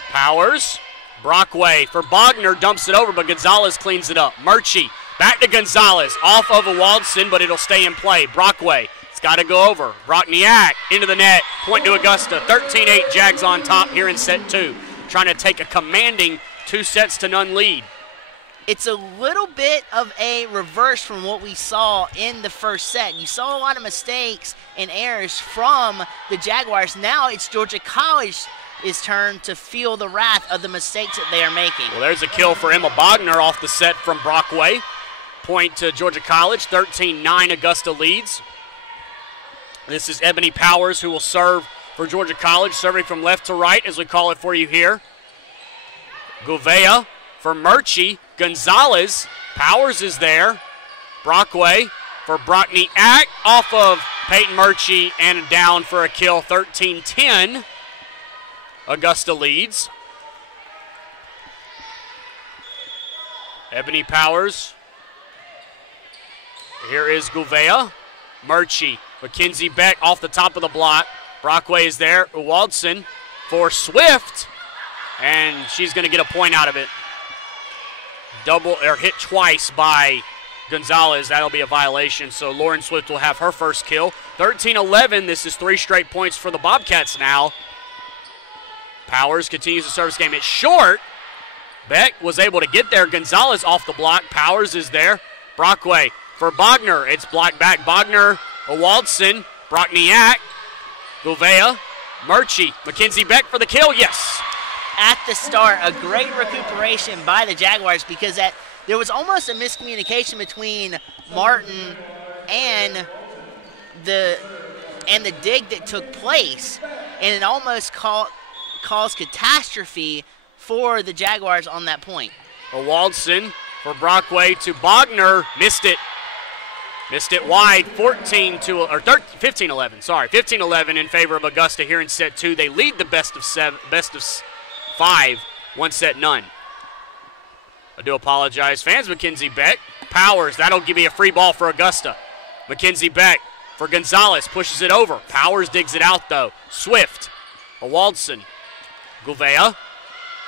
Powers, Brockway for Bogner, dumps it over, but Gonzalez cleans it up. Murchie, back to Gonzalez, off of a Waldson, but it'll stay in play. Brockway, it's got to go over. Brockniak into the net, point to Augusta. 13-8, Jags on top here in set 2, trying to take a commanding 2-0 lead. It's a little bit of a reverse from what we saw in the first set. You saw a lot of mistakes and errors from the Jaguars. Now it's Georgia College's turn to feel the wrath of the mistakes that they are making. Well, there's a kill for Emma Bogner off the set from Brockway. Point to Georgia College, 13-9, Augusta leads. This is Ebony Powers who will serve for Georgia College, serving from left to right as we call it for you here. Gouveia for Murchie. Gonzalez, Powers is there. Brockway for Brockniak, off of Peyton Murchie and down for a kill, 13-10. Augusta leads. Ebony Powers. Here is Gouveia. Murchie, Mackenzie Beck off the top of the block. Brockway is there. Waldson for Swift, and she's going to get a point out of it. Double or hit twice by Gonzalez. That'll be a violation. So Lauren Swift will have her first kill. 13-11. This is 3 straight points for the Bobcats now. Powers continues the service game. It's short. Beck was able to get there. Gonzalez off the block. Powers is there. Brockway for Bogner. It's blocked back. Bogner, Waldson, Brockniak, Gouveia, Murchie, Mackenzie Beck for the kill. Yes. At the start, a great recuperation by the Jaguars because there was almost a miscommunication between Martin and the dig that took place, and it almost caused catastrophe for the Jaguars on that point. Waldson for Brockway to Bogner, missed it. Missed it wide, 15-11. Sorry, 15-11 in favor of Augusta here in set 2. They lead the best of 5, 1 set none. I do apologize, fans. Mackenzie Beck, Powers, that'll give me a free ball for Augusta. Mackenzie Beck for Gonzalez, pushes it over. Powers digs it out though. Swift, Waldson, Gouveia,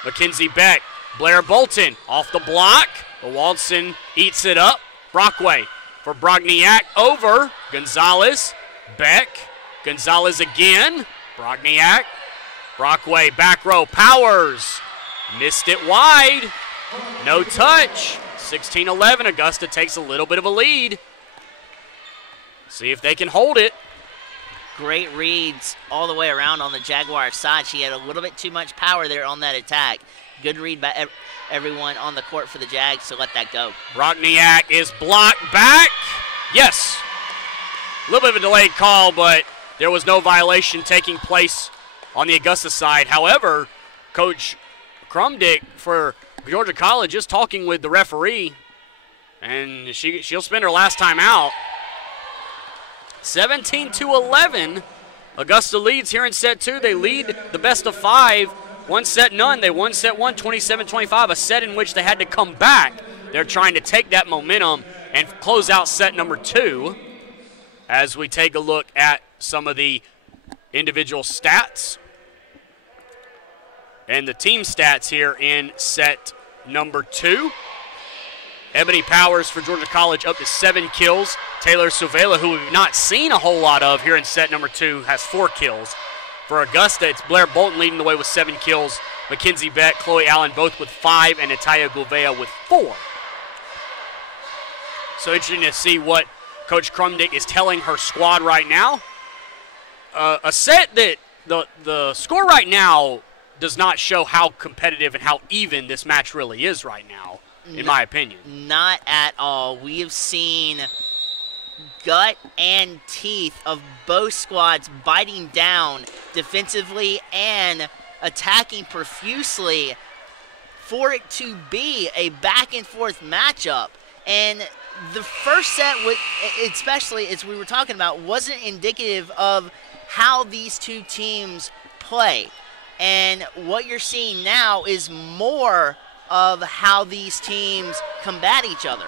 Mackenzie Beck, Blair Bolton off the block. Waldson eats it up. Brockway for Brockniak over. Gonzalez, Beck, Gonzalez again. Brockniak, Brockway back row. Powers missed it wide. No touch. 16-11. Augusta takes a little bit of a lead. See if they can hold it. Great reads all the way around on the Jaguars side. She had a little bit too much power there on that attack. Good read by everyone on the court for the Jags to let that go. Brockniak is blocked back. Yes. A little bit of a delayed call, but there was no violation taking place on the Augusta side. However, Coach Crumdick for Georgia College is talking with the referee, and she'll spend her last time out. 17-11. Augusta leads here in set 2. They lead the best of 5. 1 set none. They won set 1, 27-25, a set in which they had to come back. They're trying to take that momentum and close out set number 2 as we take a look at some of the individual stats and the team stats here in set number 2. Ebony Powers for Georgia College up to 7 kills. Taylor Suvela, who we've not seen a whole lot of here in set number 2, has 4 kills. For Augusta, it's Blair Bolton leading the way with 7 kills. Mackenzie Beck, Chloe Allen both with 5, and Natalia Gouveia with 4. So interesting to see what Coach Crumdick is telling her squad right now. A set that the score right now does not show how competitive and how even this match really is right now, in my opinion. Not at all. We have seen gut and teeth of both squads biting down defensively and attacking profusely for it to be a back-and-forth matchup. And the first set, especially as we were talking about, wasn't indicative of how these two teams play. And what you're seeing now is more of how these teams combat each other.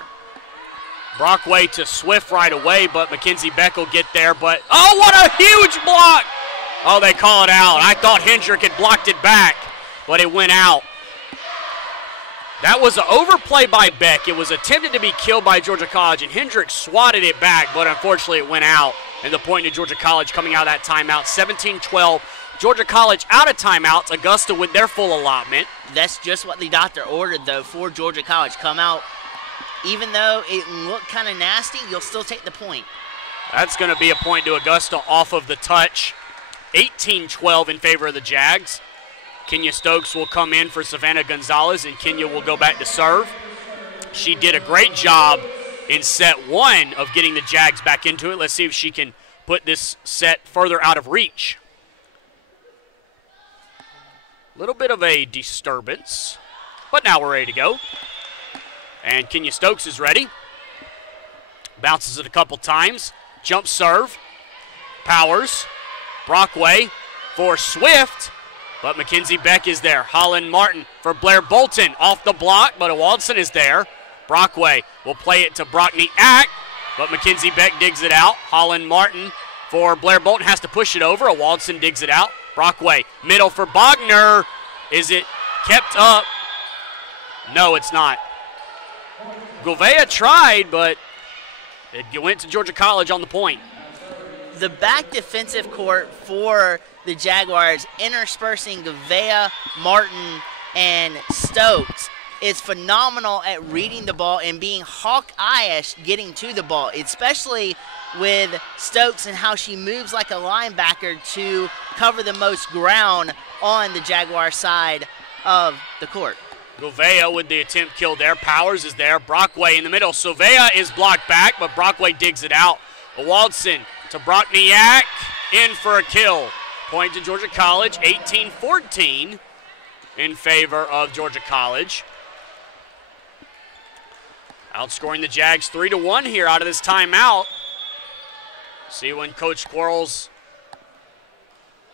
Brockway to Swift right away, but Mackenzie Beck will get there. But, oh, what a huge block! Oh, they call it out. I thought Hendrick had blocked it back, but it went out. That was an overplay by Beck. It was attempted to be killed by Georgia College, and Hendrick swatted it back, but unfortunately it went out. And the point to Georgia College coming out of that timeout, 17-12. Georgia College out of timeouts. Augusta with their full allotment. That's just what the doctor ordered, though, for Georgia College. Come out. Even though it looked kind of nasty, you'll still take the point. That's going to be a point to Augusta off of the touch. 18-12 in favor of the Jags. Kenya Stokes will come in for Savannah Gonzalez, and Kenya will go back to serve. She did a great job in set one of getting the Jags back into it. Let's see if she can put this set further out of reach. A little bit of a disturbance, but now we're ready to go. And Kenya Stokes is ready. Bounces it a couple times. Jump serve. Powers. Brockway for Swift. But Mackenzie Beck is there. Holland Martin for Blair Bolton. Off the block, but Waldson is there. Brockway will play it to Brockney Ack, but Mackenzie Beck digs it out. Holland Martin for Blair Bolton has to push it over. Waldson digs it out. Brockway, middle for Bogner. Is it kept up? No, it's not. Gouveia tried, but it went to Georgia College on the point. The back defensive court for the Jaguars, interspersing Gouveia, Martin, and Stokes, is phenomenal at reading the ball and being hawk-eye-ish getting to the ball, especially with Stokes and how she moves like a linebacker to cover the most ground on the Jaguar side of the court. Gouveia with the attempt kill there. Powers is there. Brockway in the middle. Silvea is blocked back, but Brockway digs it out. Waldson to Brockniak, in for a kill. Point to Georgia College, 18-14 in favor of Georgia College. Outscoring the Jags 3-1 here out of this timeout. See when Coach Quarles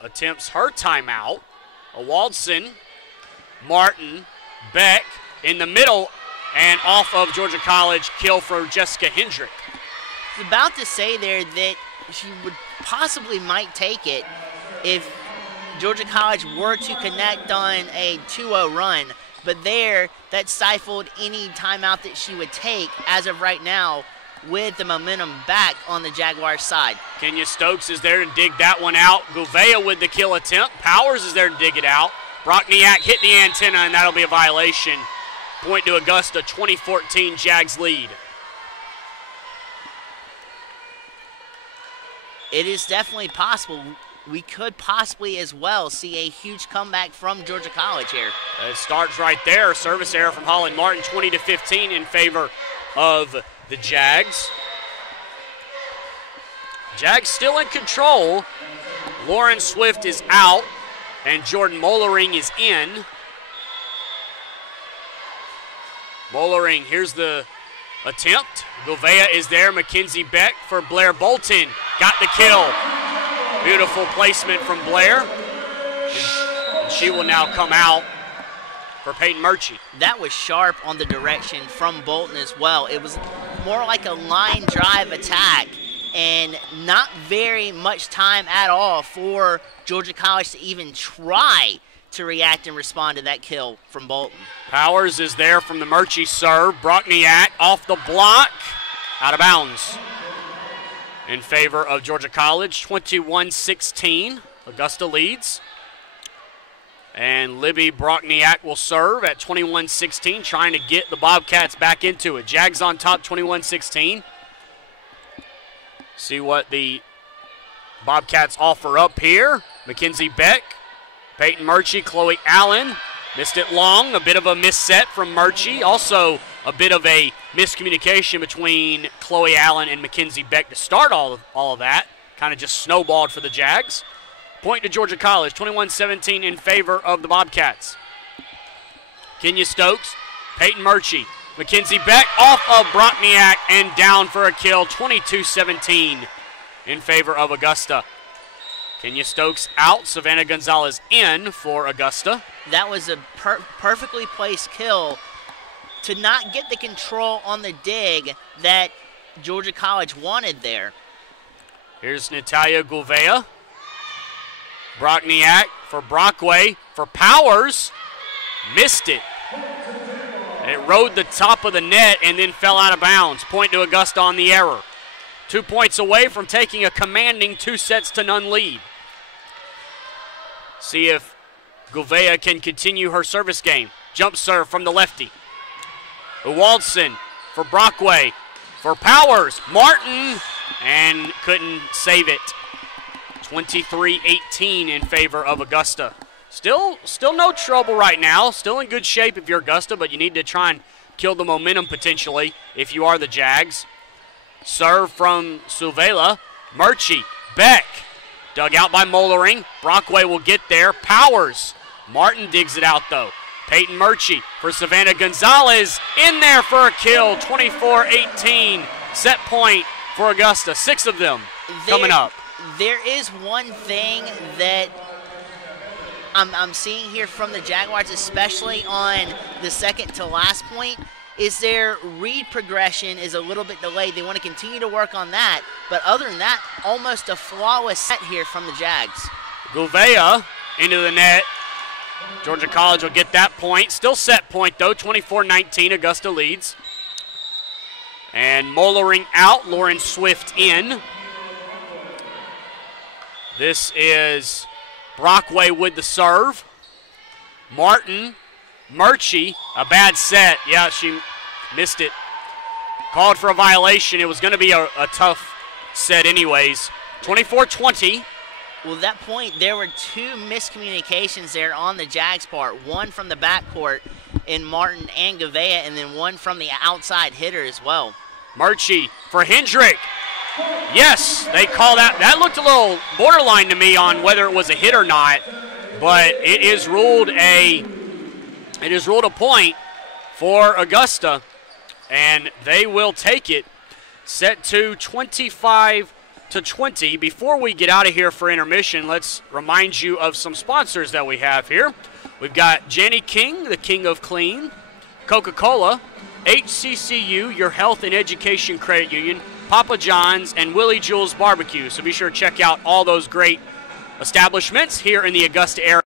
attempts her timeout. Waldson, Martin, Beck in the middle, and off of Georgia College, kill for Jessica Hendrick. I was about to say there that she would possibly might take it if Georgia College were to connect on a 2-0 run, but there, that stifled any timeout that she would take as of right now with the momentum back on the Jaguars side. Kenya Stokes is there to dig that one out. Gouveia with the kill attempt. Powers is there to dig it out. Brockniak hit the antenna, and that'll be a violation. Point to Augusta, 20-14 Jags lead. It is definitely possible. We could possibly as well see a huge comeback from Georgia College here. It starts right there. Service error from Holland Martin, 20-15 in favor of the Jags. Jags still in control. Lauren Swift is out, and Jordan Mollering is in. Mollering, here's the attempt. Gouveia is there. Mackenzie Beck for Blair Bolton. Got the kill. Beautiful placement from Blair. And she will now come out for Peyton Murchie. That was sharp on the direction from Bolton as well. It was more like a line drive attack and not very much time at all for Georgia College to even try to react and respond to that kill from Bolton. Powers is there from the Murchie serve. Brockniak off the block, out of bounds. In favor of Georgia College, 21-16. Augusta leads. And Libby Brockniak will serve at 21-16, trying to get the Bobcats back into it. Jags on top, 21-16. See what the Bobcats offer up here. Mackenzie Beck, Peyton Murchie, Chloe Allen. Missed it long, a bit of a misset from Murchie. Also a bit of a miscommunication between Chloe Allen and Mackenzie Beck to start all of that. Kind of just snowballed for the Jags. Point to Georgia College, 21-17 in favor of the Bobcats. Kenya Stokes, Peyton Murchie, Mackenzie Beck off of Brockniak and down for a kill, 22-17 in favor of Augusta. Kenya Stokes out, Savannah Gonzalez in for Augusta. That was a perfectly placed kill to not get the control on the dig that Georgia College wanted there. Here's Natalia Gouveia. Brockniak for Brockway for Powers. Missed it. It rode the top of the net and then fell out of bounds. Point to Augusta on the error. 2 points away from taking a commanding 2-0 lead. See if Gouveia can continue her service game. Jump serve from the lefty. Waldson for Brockway for Powers. Martin, and couldn't save it. 23-18 in favor of Augusta. Still no trouble right now. Still in good shape if you're Augusta, but you need to try and kill the momentum potentially if you are the Jags. Serve from Silvela. Murchie. Beck. Dug out by Mollering. Brockway will get there. Powers. Martin digs it out though. Peyton Murchie for Savannah Gonzalez. In there for a kill. 24-18. Set point for Augusta. 6 of them coming up. There is one thing that I'm seeing here from the Jaguars, especially on the second to last point, is their read progression is a little bit delayed. They want to continue to work on that. But other than that, almost a flawless set here from the Jags. Gouveia into the net. Georgia College will get that point. Still set point, though. 24-19, Augusta leads. And Mollering out, Lauren Swift in. This is Brockway with the serve. Martin, Murchie, a bad set. Yeah, she missed it. Called for a violation. It was going to be a tough set anyways. 24-20. Well, at that point, there were 2 miscommunications there on the Jags' part. One from the backcourt in Martin and Gouveia, and then one from the outside hitter as well. Murchie for Hendrick. Yes, they call that. That looked a little borderline to me on whether it was a hit or not, but it is ruled a point for Augusta, and they will take it. Set to 25-20. Before we get out of here for intermission, let's remind you of some sponsors that we have here. We've got Jenny King, the King of Clean, Coca-Cola, HCCU, your health and education credit union, Papa John's, and Willie Jules Barbecue. So be sure to check out all those great establishments here in the Augusta area.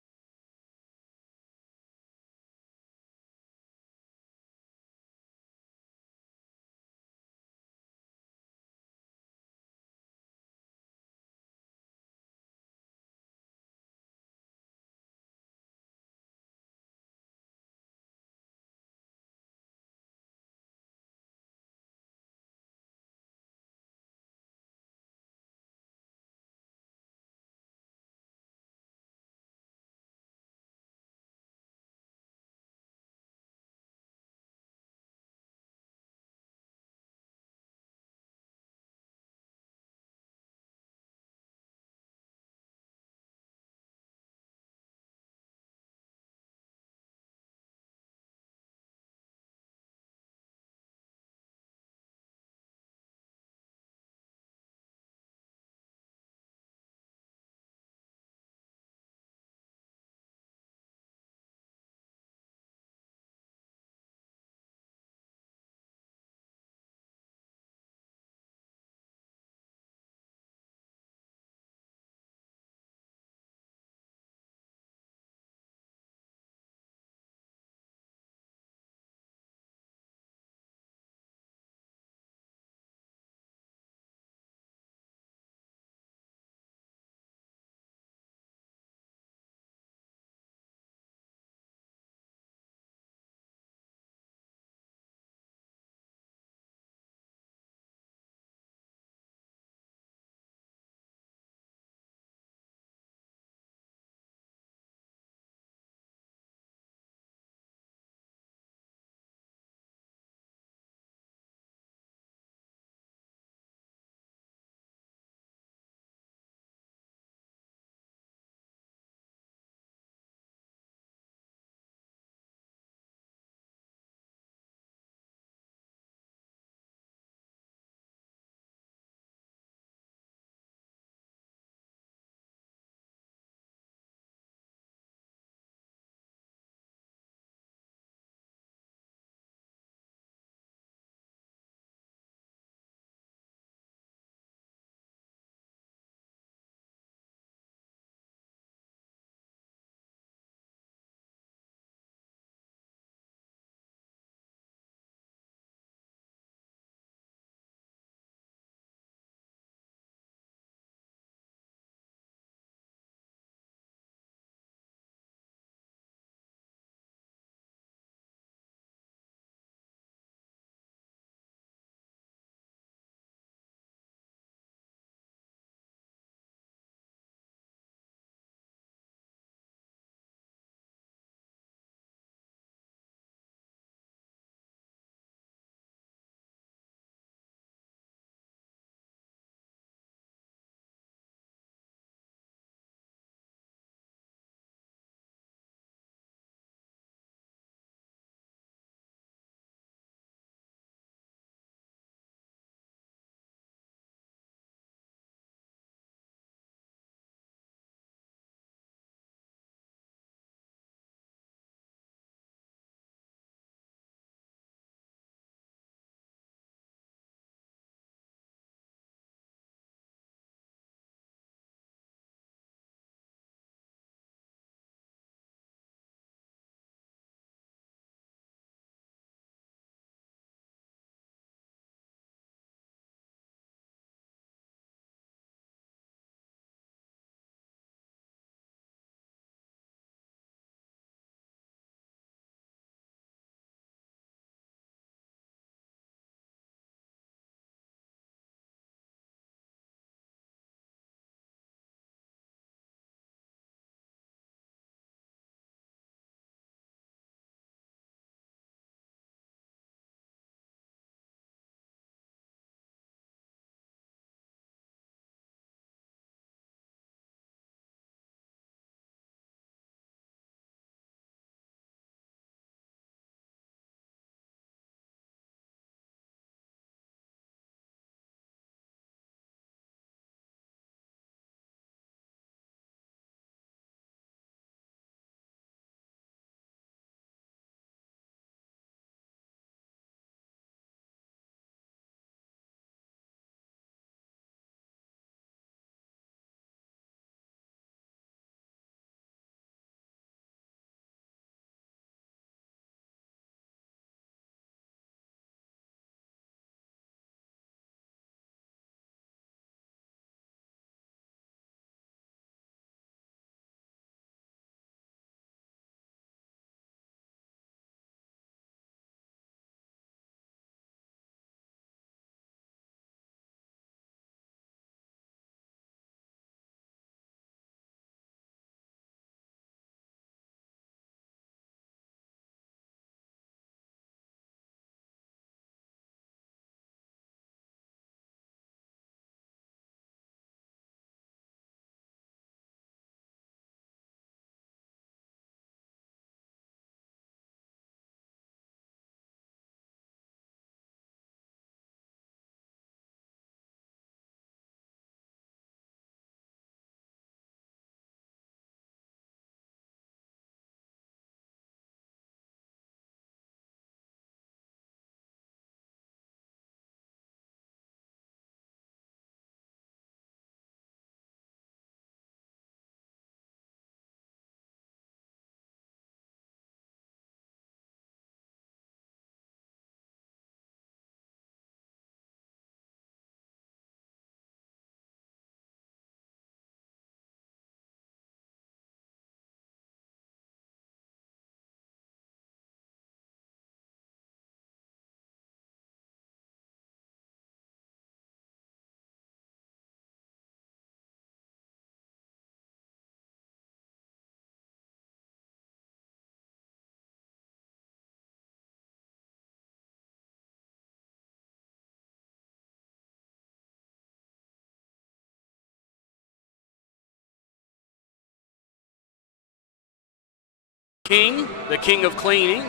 King, the king of cleaning,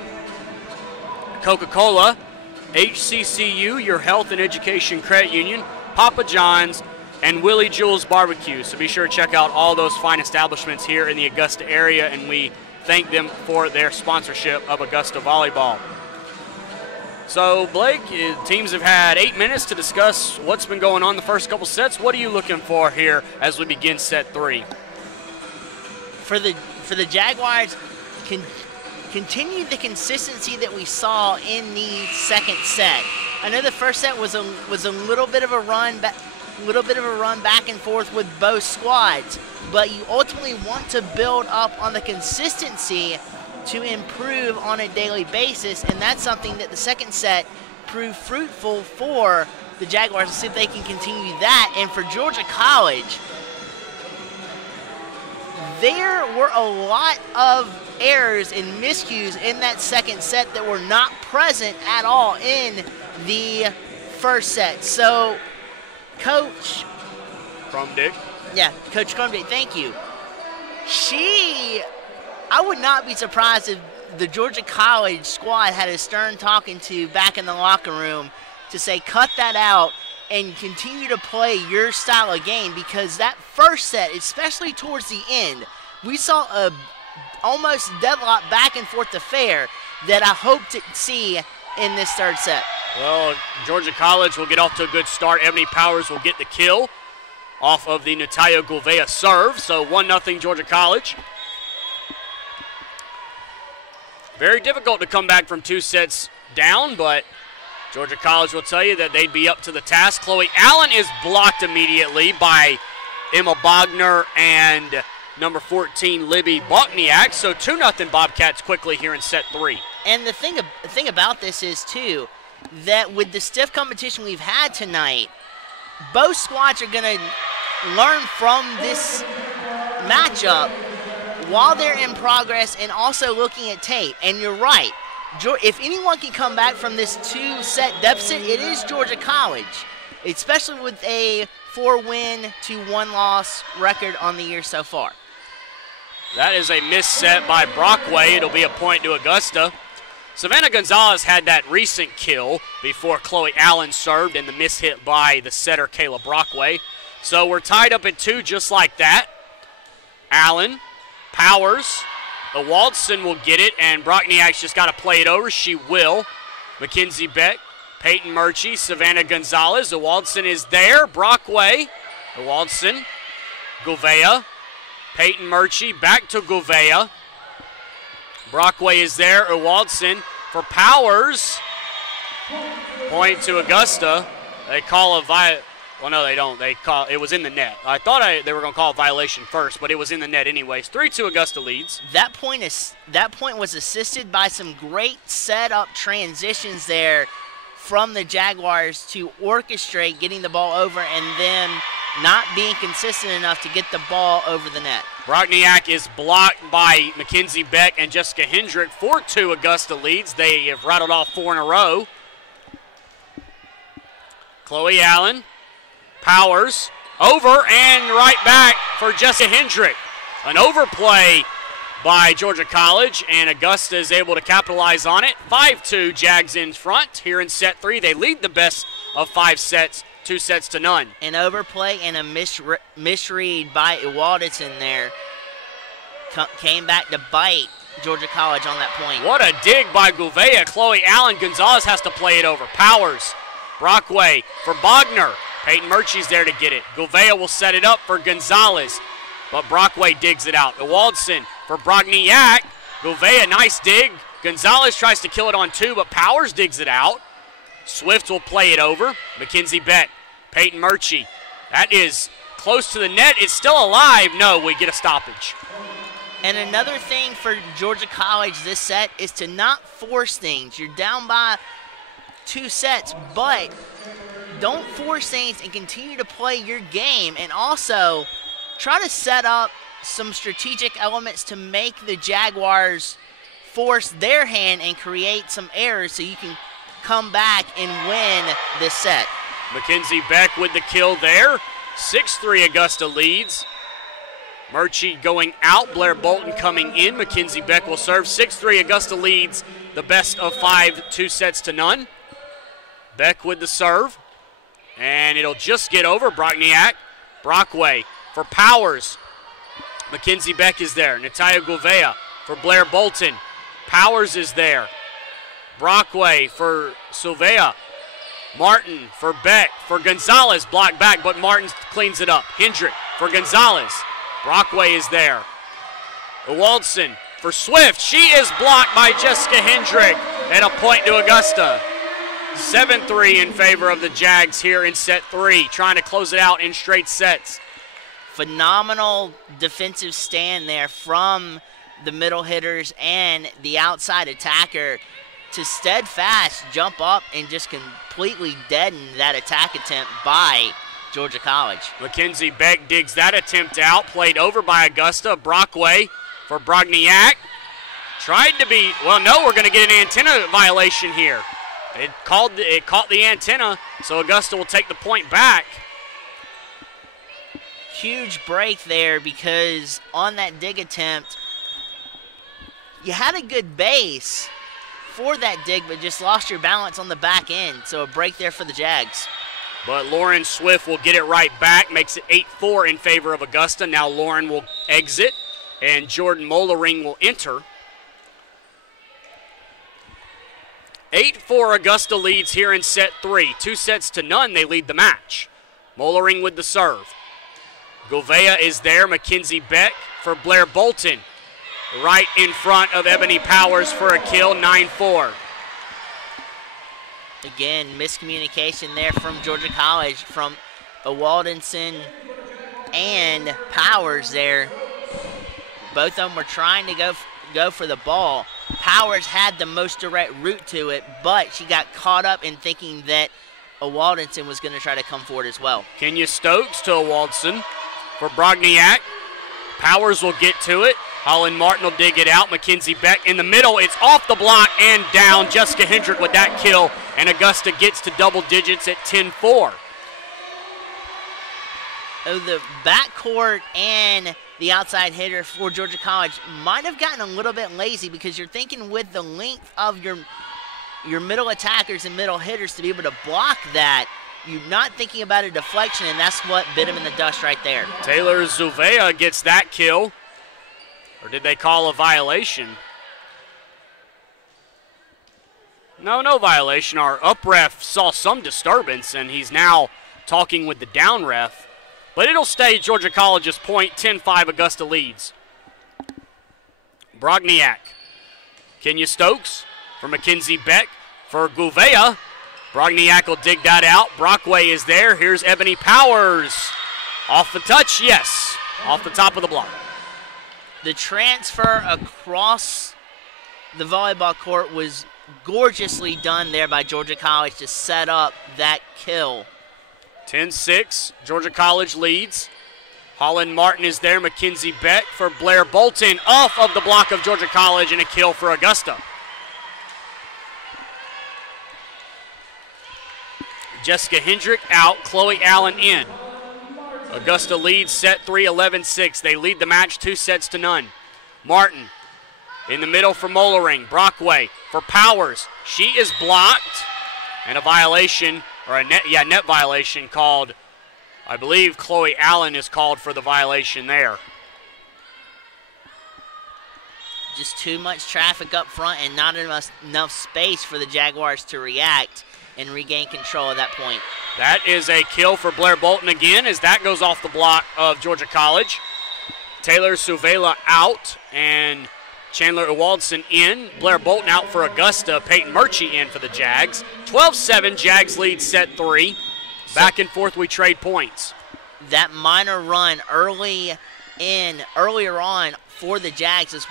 Coca-Cola, HCCU, your health and education credit union, Papa John's, and Willie Jewell's Barbecue. So be sure to check out all those fine establishments here in the Augusta area, and we thank them for their sponsorship of Augusta Volleyball. So, Blake, teams have had 8 minutes to discuss what's been going on the first couple sets. What are you looking for here as we begin set 3? For the Jaguars, continue the consistency that we saw in the second set. I know the first set was a little bit of a run back and forth with both squads, but you ultimately want to build up on the consistency to improve on a daily basis, and that's something that the second set proved fruitful for the Jaguars to see if they can continue that. And for Georgia College, there were a lot of errors and miscues in that second set that were not present at all in the first set. So, Coach Crumdick. Yeah, Coach Crumdick, thank you. I would not be surprised if the Georgia College squad had a stern talking to back in the locker room to say, cut that out and continue to play your style of game, because that first set, especially towards the end, we saw a almost deadlock back and forth affair that I hope to see in this third set. Well, Georgia College will get off to a good start. Ebony Powers will get the kill off of the Natalia Gouveia serve. So 1-0 Georgia College. Very difficult to come back from 2 sets down, but Georgia College will tell you that they'd be up to the task. Chloe Allen is blocked immediately by Emma Bogner and number 14, Libby Bokniak. So 2-0 Bobcats quickly here in set 3. And the thing about this is, too, that with the stiff competition we've had tonight, both squads are going to learn from this matchup while they're in progress and also looking at tape. And you're right. If anyone can come back from this 2-set deficit, it is Georgia College, especially with a 4-win to 1-loss record on the year so far. That is a missed set by Brockway. It'll be a point to Augusta. Savannah Gonzalez had that recent kill before Chloe Allen served, and the miss hit by the setter, Kayla Brockway. So we're tied up at 2 just like that. Allen, Powers, the Waldson will get it, and Brockniak's just got to play it over. She will. Mackenzie Beck, Peyton Murchie, Savannah Gonzalez. The Waldson is there. Brockway, the Waldson, Gouveia, Peyton Murchie, back to Gouveia. Brockway is there. Waldson for Powers. Point to Augusta. They call a well, no, they don't. They call it was in the net. I thought they were going to call a violation first, but it was in the net anyways. 3-2 Augusta leads. That point was assisted by some great setup transitions there from the Jaguars to orchestrate getting the ball over and then not being consistent enough to get the ball over the net. Brockniak is blocked by Mackenzie Beck and Jessica Hendrick. 4-2 Augusta leads. They have rattled off 4 in a row. Chloe Allen, Powers, over and right back for Jessica Hendrick. An overplay by Georgia College, and Augusta is able to capitalize on it. 5-2 Jags in front here in set 3. They lead the best of 5 sets, 2-0. An overplay and a misread by Iwaldison there came back to bite Georgia College on that point. What a dig by Gouveia. Chloe Allen. Gonzalez has to play it over. Powers, Brockway for Bogner. Peyton Murchie's there to get it. Gouveia will set it up for Gonzalez, but Brockway digs it out. Waldson for Brogniak. Gouveia, nice dig. Gonzalez tries to kill it on 2, but Powers digs it out. Swift will play it over. Mackenzie Beck, Peyton Murchie. That is close to the net. It's still alive. No, we get a stoppage. And another thing for Georgia College this set is to not force things. You're down by 2 sets, but don't force things and continue to play your game, and also try to set up some strategic elements to make the Jaguars force their hand and create some errors so you can come back and win this set. Mackenzie Beck with the kill there. 6-3 Augusta leads. Murchie going out, Blair Bolton coming in. Mackenzie Beck will serve. 6-3, Augusta leads the best of 5, 2-0. Beck with the serve, and it'll just get over Brockniak. Brockway for Powers. Mackenzie Beck is there. Natalia Gouveia for Blair Bolton. Powers is there. Brockway for Silvea. Martin for Beck. For Gonzalez, blocked back, but Martin cleans it up. Hendrick for Gonzalez. Brockway is there. Waldson for Swift. She is blocked by Jessica Hendrick, and a point to Augusta. 7-3 in favor of the Jags here in set 3, trying to close it out in straight sets. Phenomenal defensive stand there from the middle hitters and the outside attacker to steadfast jump up and just completely deaden that attack attempt by Georgia College. Mackenzie Beck digs that attempt out, played over by Augusta. Brockway for Brogniak. Tried to be, well, no, we're going to get an antenna violation here. It caught the antenna, so Augusta will take the point back. Huge break there because on that dig attempt, you had a good base for that dig, but just lost your balance on the back end. So a break there for the Jags. But Lauren Swift will get it right back, makes it 8-4 in favor of Augusta. Now Lauren will exit, and Jordan Mollering will enter. 8-4 Augusta leads here in set 3. 2-0. They lead the match. Mollering with the serve. Gouveia is there. Mackenzie Beck for Blair Bolton. Right in front of Ebony Powers for a kill, 9-4. Again, miscommunication there from Georgia College, from Waldenson and Powers there. Both of them were trying to go for the ball. Powers had the most direct route to it, but she got caught up in thinking that Waldenson was going to try to come forward as well. Kenya Stokes to Waldenson for Brogniak. Powers will get to it. Holland Martin will dig it out. Mackenzie Beck in the middle. It's off the block and down. Jessica Hendrick with that kill, and Augusta gets to double digits at 10-4. The backcourt and the outside hitter for Georgia College might have gotten a little bit lazy because you're thinking with the length of your middle attackers and middle hitters to be able to block that, you're not thinking about a deflection, and that's what bit him in the dust right there. Taylor Zuvea gets that kill. Or did they call a violation? No violation. Our up ref saw some disturbance, and he's now talking with the down ref. But it'll stay Georgia College's point. 10-5 Augusta leads. Brogniak. Kenya Stokes for Mackenzie Beck for Gouveia. Brogniak will dig that out. Brockway is there. Here's Ebony Powers. Off the touch, yes. Off the top of the block. The transfer across the volleyball court was gorgeously done there by Georgia College to set up that kill. 10-6, Georgia College leads. Holland Martin is there. Mackenzie Beck for Blair Bolton. Off of the block of Georgia College, and a kill for Augusta. Jessica Hendrick out. Chloe Allen in. Augusta leads set 3, 11-6. They lead the match 2-0. Martin in the middle for Mollering. Brockway for Powers. She is blocked, and a violation, or a net violation called. I believe Chloe Allen is called for the violation there. Just too much traffic up front and not enough space for the Jaguars to react and regain control at that point. That is a kill for Blair Bolton again as that goes off the block of Georgia College. Taylor Suvela out and Chandler Ewaldson in. Blair Bolton out for Augusta. Peyton Murchie in for the Jags. 12-7, Jags lead set 3. Back and forth we trade points. That minor run earlier on for the Jags is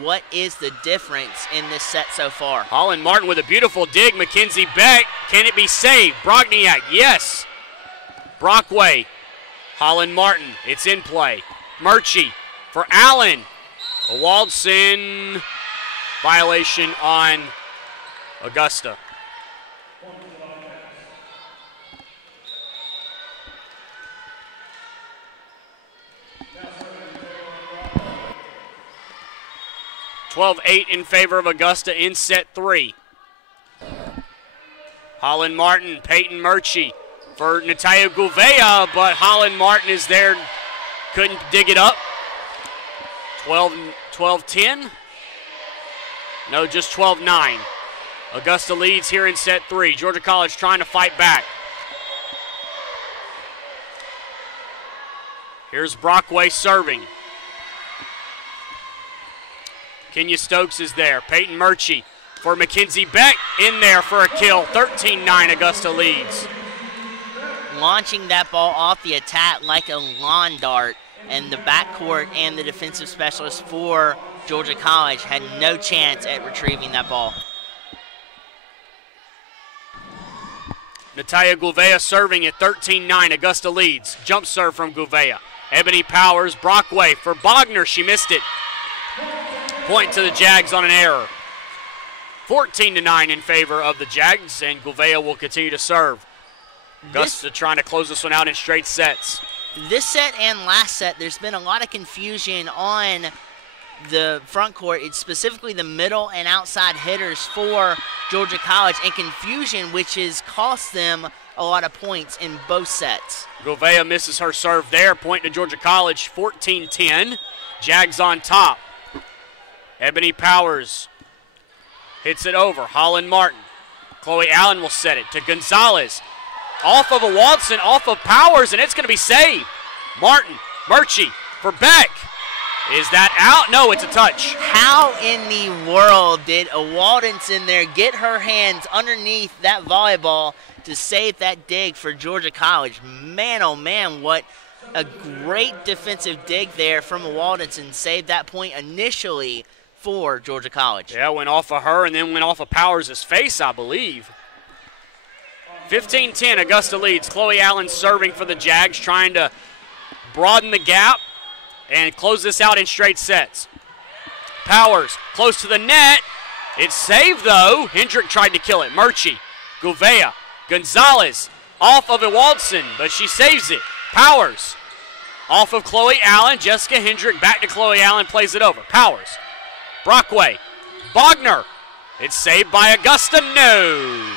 what is the difference in this set so far. Holland Martin with a beautiful dig. Mackenzie Beck, can it be saved? Brogniak, yes. Brockway, Holland Martin, it's in play. Murchie for Allen. Waldson, violation on Augusta. 12-8 in favor of Augusta in set 3. Holland Martin, Peyton Murchie for Natalia Gouveia, but Holland Martin is there, couldn't dig it up. 12-10. No, just 12-9. Augusta leads here in set 3. Georgia College trying to fight back. Here's Brockway serving. Kenya Stokes is there. Peyton Murchie for Mackenzie Beck in there for a kill. 13-9, Augusta leads. Launching that ball off the attack like a lawn dart, and the backcourt and the defensive specialist for Georgia College had no chance at retrieving that ball. Natalia Gouveia serving at 13-9. Augusta leads. Jump serve from Gouveia. Ebony Powers, Brockway for Bogner. She missed it. Point to the Jags on an error. 14-9 in favor of the Jags, and Gouveia will continue to serve. Augusta trying to close this one out in straight sets. This set and last set, there's been a lot of confusion on the front court. It's specifically the middle and outside hitters for Georgia College, and confusion which has cost them a lot of points in both sets. Gouveia misses her serve there. Point to Georgia College, 14-10. Jags on top. Ebony Powers hits it over. Holland Martin. Chloe Allen will set it to Gonzalez. Off of a Walton, off of Powers, and it's going to be saved. Martin, Murchie for Beck. Is that out? No, it's a touch. How in the world did a Waldenson there get her hands underneath that volleyball to save that dig for Georgia College? Man, oh man, what a great defensive dig there from a Waldenson. Saved that point initially for Georgia College. Yeah, went off of her and then went off of Powers' face, I believe. 15-10, Augusta leads. Chloe Allen serving for the Jags, trying to broaden the gap and close this out in straight sets. Powers close to the net. It's saved, though. Hendrick tried to kill it. Murchie, Gouveia, Gonzalez off of Ewaldson, but she saves it. Powers off of Chloe Allen. Jessica Hendrick back to Chloe Allen, plays it over. Powers, Brockway, Bogner. It's saved by Augusta. No.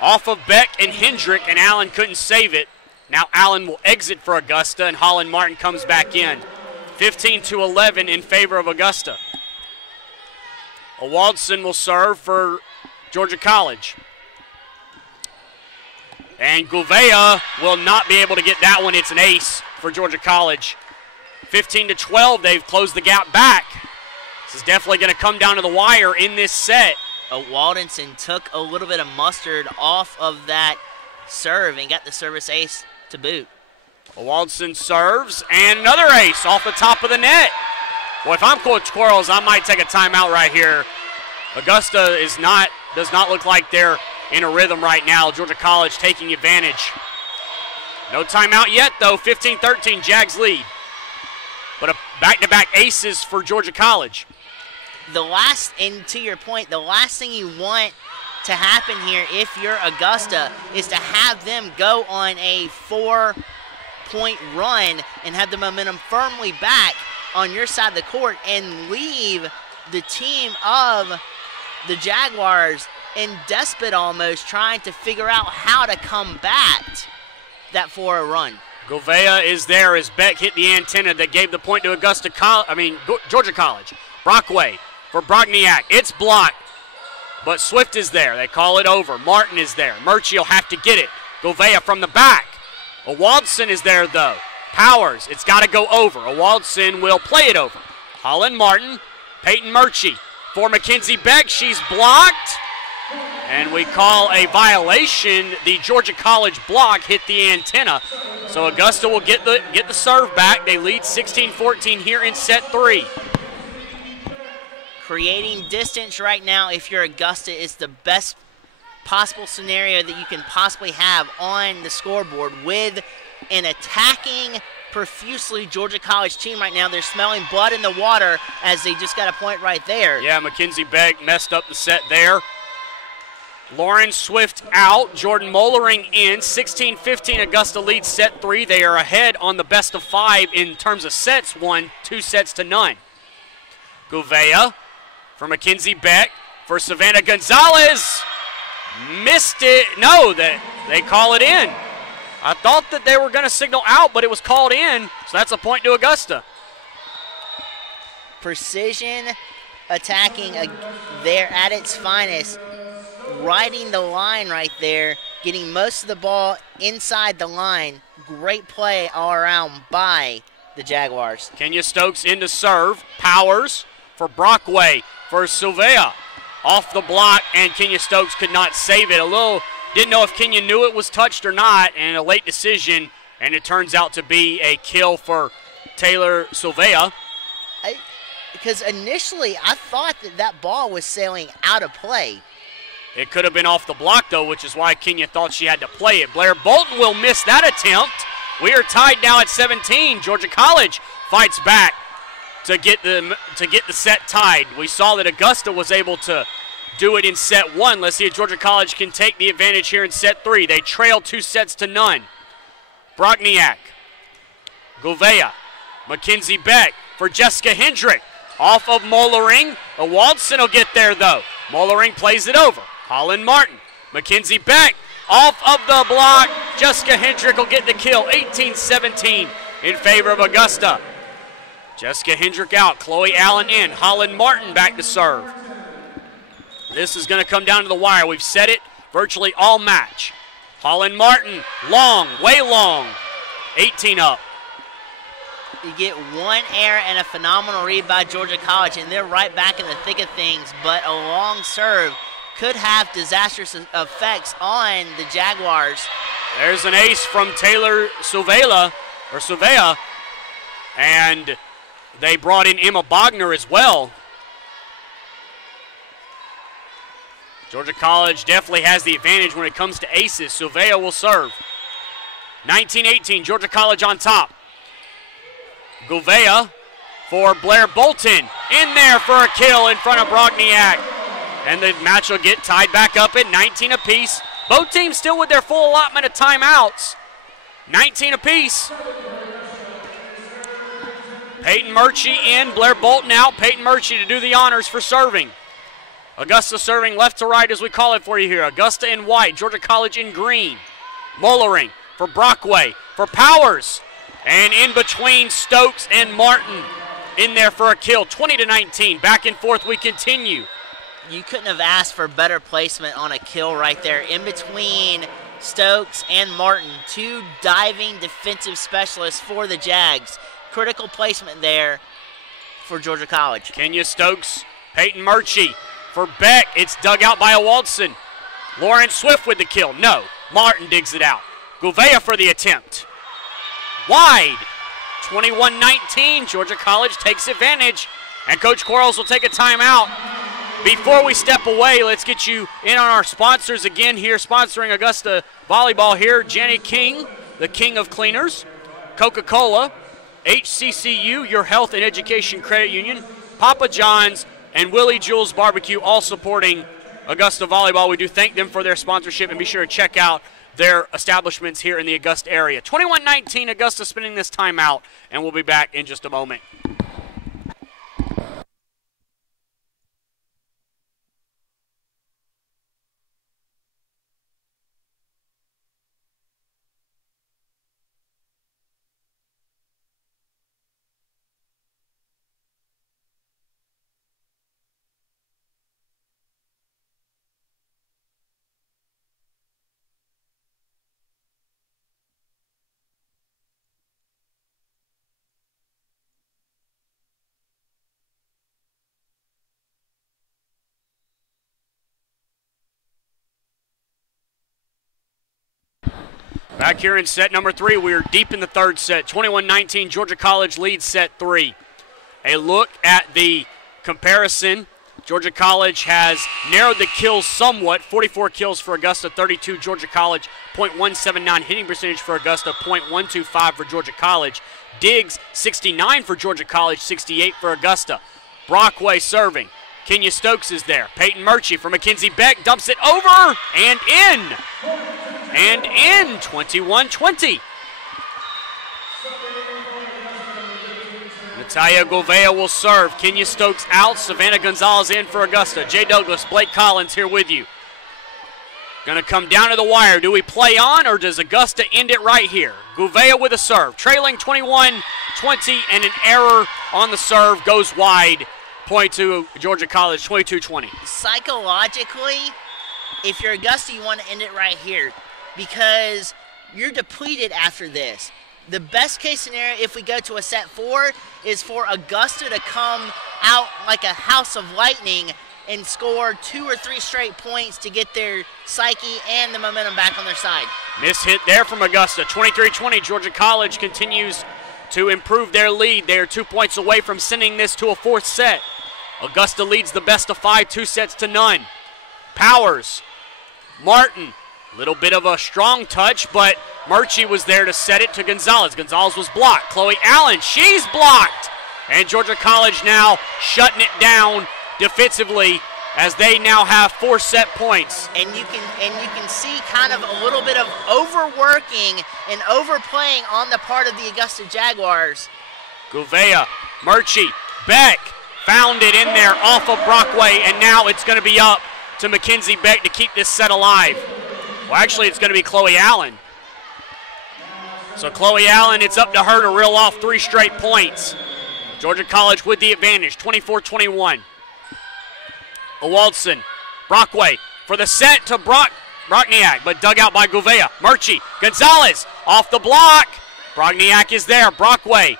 Off of Beck and Hendrick, and Allen couldn't save it. Now Allen will exit for Augusta, and Holland Martin comes back in. 15-11 in favor of Augusta. Ewaldson will serve for Georgia College. And Gouveia will not be able to get that one. It's an ace for Georgia College. 15-12, they've closed the gap back. This is definitely going to come down to the wire in this set. Waldenson took a little bit of mustard off of that serve and got the service ace to boot. Waldenson serves, and another ace off the top of the net. Well, if I'm Coach Quarles, I might take a timeout right here. Augusta does not look like they're in a rhythm right now. Georgia College taking advantage. No timeout yet, though. 15-13, Jags lead. But a back-to-back aces for Georgia College. And to your point, the last thing you want to happen here if you're Augusta is to have them go on a 4-point run and have the momentum firmly back on your side of the court and leave the team of the Jaguars in despot almost, trying to figure out how to combat that 4-0 run. Gouveia is there as Beck hit the antenna that gave the point to Georgia College. Brockway for Brogniak. It's blocked, but Swift is there. They call it over. Martin is there. Murchie will have to get it. Gouveia from the back. Ewaldson is there, though. Powers, it's got to go over. Ewaldson will play it over. Holland Martin, Peyton Murchie for Mackenzie Beck. She's blocked, and we call a violation. The Georgia College block hit the antenna, so Augusta will get the serve back. They lead 16-14 here in set 3. Creating distance right now, if you're Augusta, is the best possible scenario that you can possibly have on the scoreboard with an attacking profusely Georgia College team right now. They're smelling blood in the water as they just got a point right there. Yeah, Mackenzie Beck messed up the set there. Lauren Swift out, Jordan Mollering in. 16-15, Augusta leads set 3. They are ahead on the best of 5 in terms of sets, 2 sets to none. Gouveia for Mackenzie Beck for Savannah Gonzalez. Missed it. No, they call it in. I thought that they were going to signal out, but it was called in, so that's a point to Augusta. Precision attacking there at its finest, riding the line right there, getting most of the ball inside the line. Great play all around by the Jaguars. Kenya Stokes in to serve. Powers for Brockway for Silvea. Off the block, and Kenya Stokes could not save it. Didn't know if Kenya knew it was touched or not, and a late decision, and it turns out to be a kill for Taylor Silvea. Because initially I thought that ball was sailing out of play. It could have been off the block, though, which is why Kenya thought she had to play it. Blair Bolton will miss that attempt. We are tied now at 17. Georgia College fights back to get the set tied. We saw that Augusta was able to do it in set 1. Let's see if Georgia College can take the advantage here in set 3. They trail 2-0. Brogniak, Gouveia, Mackenzie Beck for Jessica Hendrick. Off of Mollering. Waldson will get there, though. Mollering plays it over. Holland Martin. Mackenzie Beck off of the block. Jessica Hendrick will get the kill. 18-17 in favor of Augusta. Jessica Hendrick out. Chloe Allen in. Holland Martin back to serve. This is going to come down to the wire. We've said it virtually all match. Holland Martin, long, way long. 18 up. You get one error and a phenomenal read by Georgia College, and they're right back in the thick of things, but a long serve could have disastrous effects on the Jaguars. There's an ace from Taylor Silvea, and they brought in Emma Bogner as well. Georgia College definitely has the advantage when it comes to aces. Silvea will serve. 19-18, Georgia College on top. Gouveia for Blair Bolton. In there for a kill in front of Brogniak. And the match will get tied back up at 19 apiece. Both teams still with their full allotment of timeouts. 19 apiece. Peyton Murchie in, Blair Bolton out. Peyton Murchie to do the honors for serving. Augusta serving left to right as we call it for you here. Augusta in white, Georgia College in green. Mollering for Brockway, for Powers. And in between Stokes and Martin in there for a kill. 20-19, back and forth we continue. You couldn't have asked for better placement on a kill right there. In between Stokes and Martin, two diving defensive specialists for the Jags. Critical placement there for Georgia College. Kenya Stokes, Peyton Murchie for Beck. It's dug out by a Waldson. Lauren Swift with the kill. No, Martin digs it out. Gouveia for the attempt. Wide. 21-19, Georgia College takes advantage, and Coach Quarles will take a timeout. Before we step away, let's get you in on our sponsors again here, sponsoring Augusta Volleyball here. Jenny King, the king of cleaners. Coca-Cola, HCCU, your health and education credit union. Papa John's and Willie Jules Barbecue, all supporting Augusta Volleyball. We do thank them for their sponsorship, and be sure to check out their establishments here in the Augusta area. 21-19, Augusta spending this timeout, and we'll be back in just a moment. Back here in set number 3, we are deep in the third set. 21-19, Georgia College leads set 3. A look at the comparison. Georgia College has narrowed the kills somewhat. 44 kills for Augusta, 32 Georgia College, .179 hitting percentage for Augusta, .125 for Georgia College. Diggs, 69 for Georgia College, 68 for Augusta. Brockway serving. Kenya Stokes is there. Peyton Murchie for Mackenzie Beck, dumps it over and in. And in, 21-20. The Talia Gouveia will serve. Kenya Stokes out. Savannah Gonzalez in for Augusta. Jay Douglas, Blake Collins here with you. Going to come down to the wire. Do we play on or does Augusta end it right here? Gouveia with a serve. Trailing 21-20 and an error on the serve goes wide. Point to Georgia College, 22-20. Psychologically, if you're Augusta, you want to end it right here because you're depleted after this. The best case scenario, if we go to a set 4, is for Augusta to come out like a house of lightning and score 2 or 3 straight points to get their psyche and the momentum back on their side. Miss hit there from Augusta, 23-20. Georgia College continues to improve their lead. They are 2 points away from sending this to a 4th set. Augusta leads the best of 5, 2-0. Powers, Martin, little bit of a strong touch, but Murchie was there to set it to Gonzalez. Gonzalez was blocked. Chloe Allen, she's blocked. And Georgia College now shutting it down defensively as they now have 4 set points. And you can see kind of a little bit of overworking and overplaying on the part of the Augusta Jaguars. Gouveia, Murchie, Beck found it in there off of Brockway, and now it's going to be up to Mackenzie Beck to keep this set alive. Well, actually, it's going to be Chloe Allen. So Chloe Allen, it's up to her to reel off 3 straight points. Georgia College with the advantage, 24-21. Owaldson, Brockway for the set to Brockniak, but dug out by Gouveia. Murchie, Gonzalez off the block. Brockniak is there. Brockway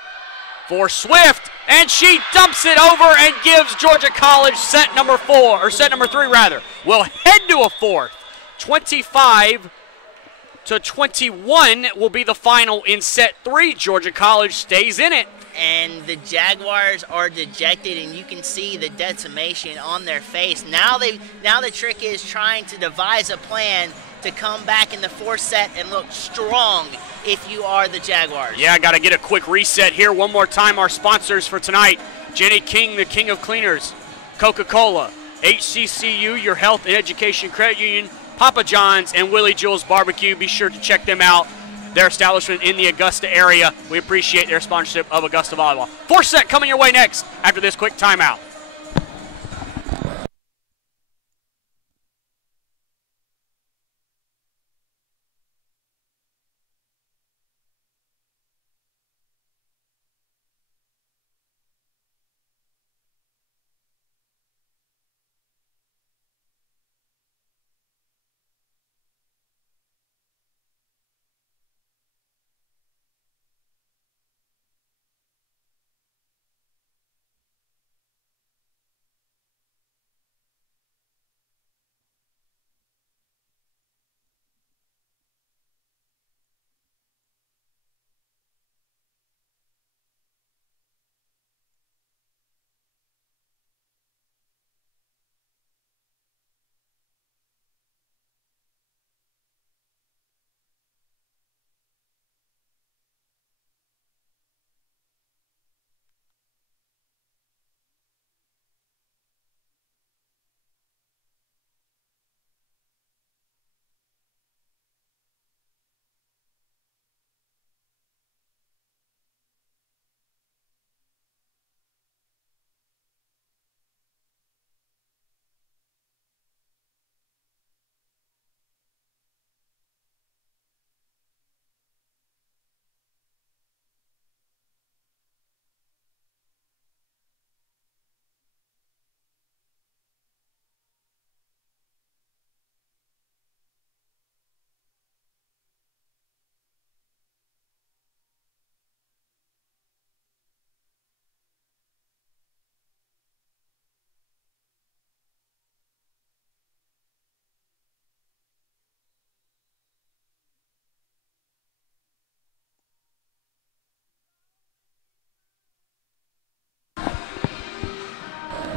for Swift, and she dumps it over and gives Georgia College set number 3 rather. We'll head to a 4th. 25-21 will be the final in set 3. Georgia College stays in it. And the Jaguars are dejected, and you can see the decimation on their face. Now the trick is trying to devise a plan to come back in the 4th set and look strong if you are the Jaguars. Yeah, got to get a quick reset here. One more time, our sponsors for tonight. Jenny King, the king of cleaners. Coca-Cola, HCCU, your health and education credit union, Papa John's, and Willie Jules Barbecue. Be sure to check them out. Their establishment in the Augusta area. We appreciate their sponsorship of Augusta Volleyball. 4th set coming your way next after this quick timeout.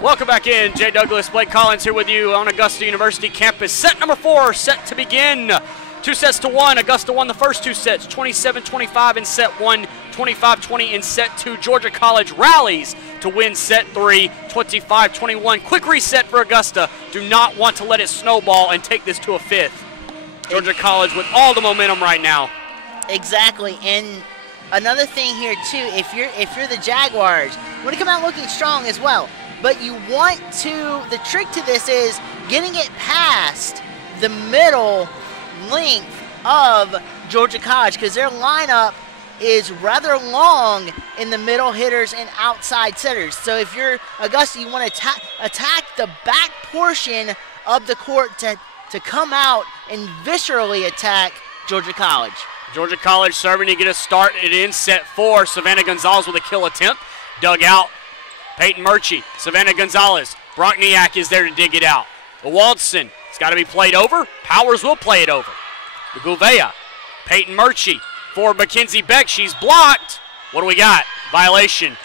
Welcome back in. Jay Douglas, Blake Collins here with you on Augusta University campus. Set number 4 set to begin. 2-1. Augusta won the first 2 sets, 27-25 in set 1, 25-20 in set 2. Georgia College rallies to win set 3, 25-21. Quick reset for Augusta. Do not want to let it snowball and take this to a 5th. Georgia College with all the momentum right now. Exactly, and another thing here too, if you're the Jaguars, you want to come out looking strong as well. But you want to, the trick to this is getting it past the middle length of Georgia College, because their lineup is rather long in the middle hitters and outside setters. So if you're Augusta, you want to attack the back portion of the court to come out and viscerally attack Georgia College. Georgia College serving to get a start. It in set 4. Savannah Gonzalez with a kill attempt. Dug out. Peyton Murchie. Savannah Gonzalez. Brockniak is there to dig it out. Waldson. It's got to be played over. Powers will play it over. The Gouveia. Peyton Murchie for Mackenzie Beck. She's blocked. What do we got? Violation.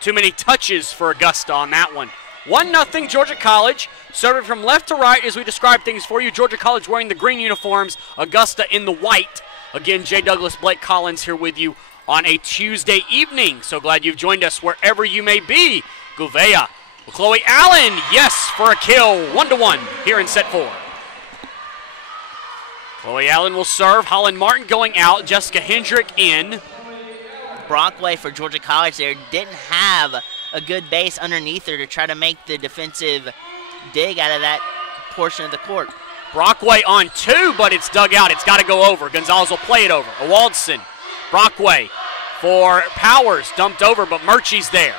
Too many touches for Augusta on that one. 1-0 Georgia College. Serving from left to right as we describe things for you. Georgia College wearing the green uniforms. Augusta in the white. Again, Jay Douglas, Blake Collins here with you on a Tuesday evening. So glad you've joined us wherever you may be. Gouveia. Chloe Allen, yes, for a kill. 1-1 here in set 4. Chloe Allen will serve. Holland Martin going out. Jessica Hendrick in. Brockway for Georgia College there didn't have a good base underneath her to try to make the defensive dig out of that portion of the court. Brockway on 2, but it's dug out. It's got to go over. Gonzalez will play it over. Waldson. Brockway for Powers. Dumped over, but Murchie's there.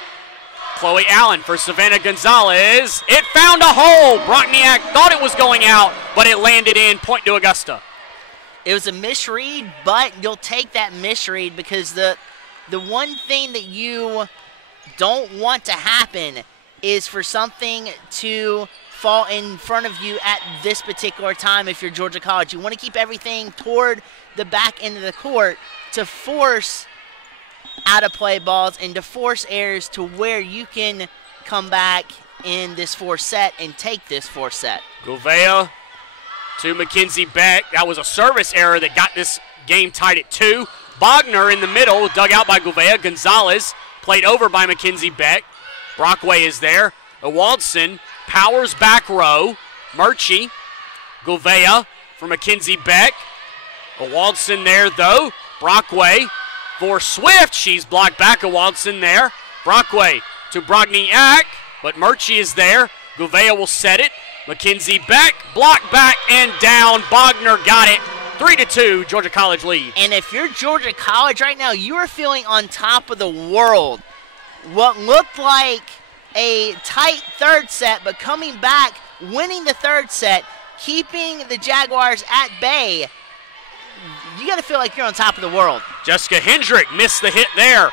Chloe Allen for Savannah Gonzalez. It found a hole. Brockniak thought it was going out, but it landed in. Point to Augusta. It was a misread, but you'll take that misread because the one thing that you don't want to happen is for something to fall in front of you at this particular time if you're Georgia College. You want to keep everything toward the back end of the court to force out-of-play balls and to force errors to where you can come back in this 4th set and take this 4th set. Gouveia to Mackenzie Beck. That was a service error that got this game tied at 2. Bogner in the middle, dug out by Gouveia. Gonzalez played over by Mackenzie Beck. Brockway is there. Waldson, Powers back row. Murchie, Gouveia for Mackenzie Beck. Waldson there though. Brockway for Swift. She's blocked back. Waldson there. Brockway to Brogniak, but Murchie is there. Gouveia will set it. Mackenzie Beck, blocked back and down. Bogner got it. 3-2, Georgia College lead. And if you're Georgia College right now, you are feeling on top of the world. What looked like a tight 3rd set, but coming back, winning the 3rd set, keeping the Jaguars at bay, you got to feel like you're on top of the world. Jessica Hendrick missed the hit there.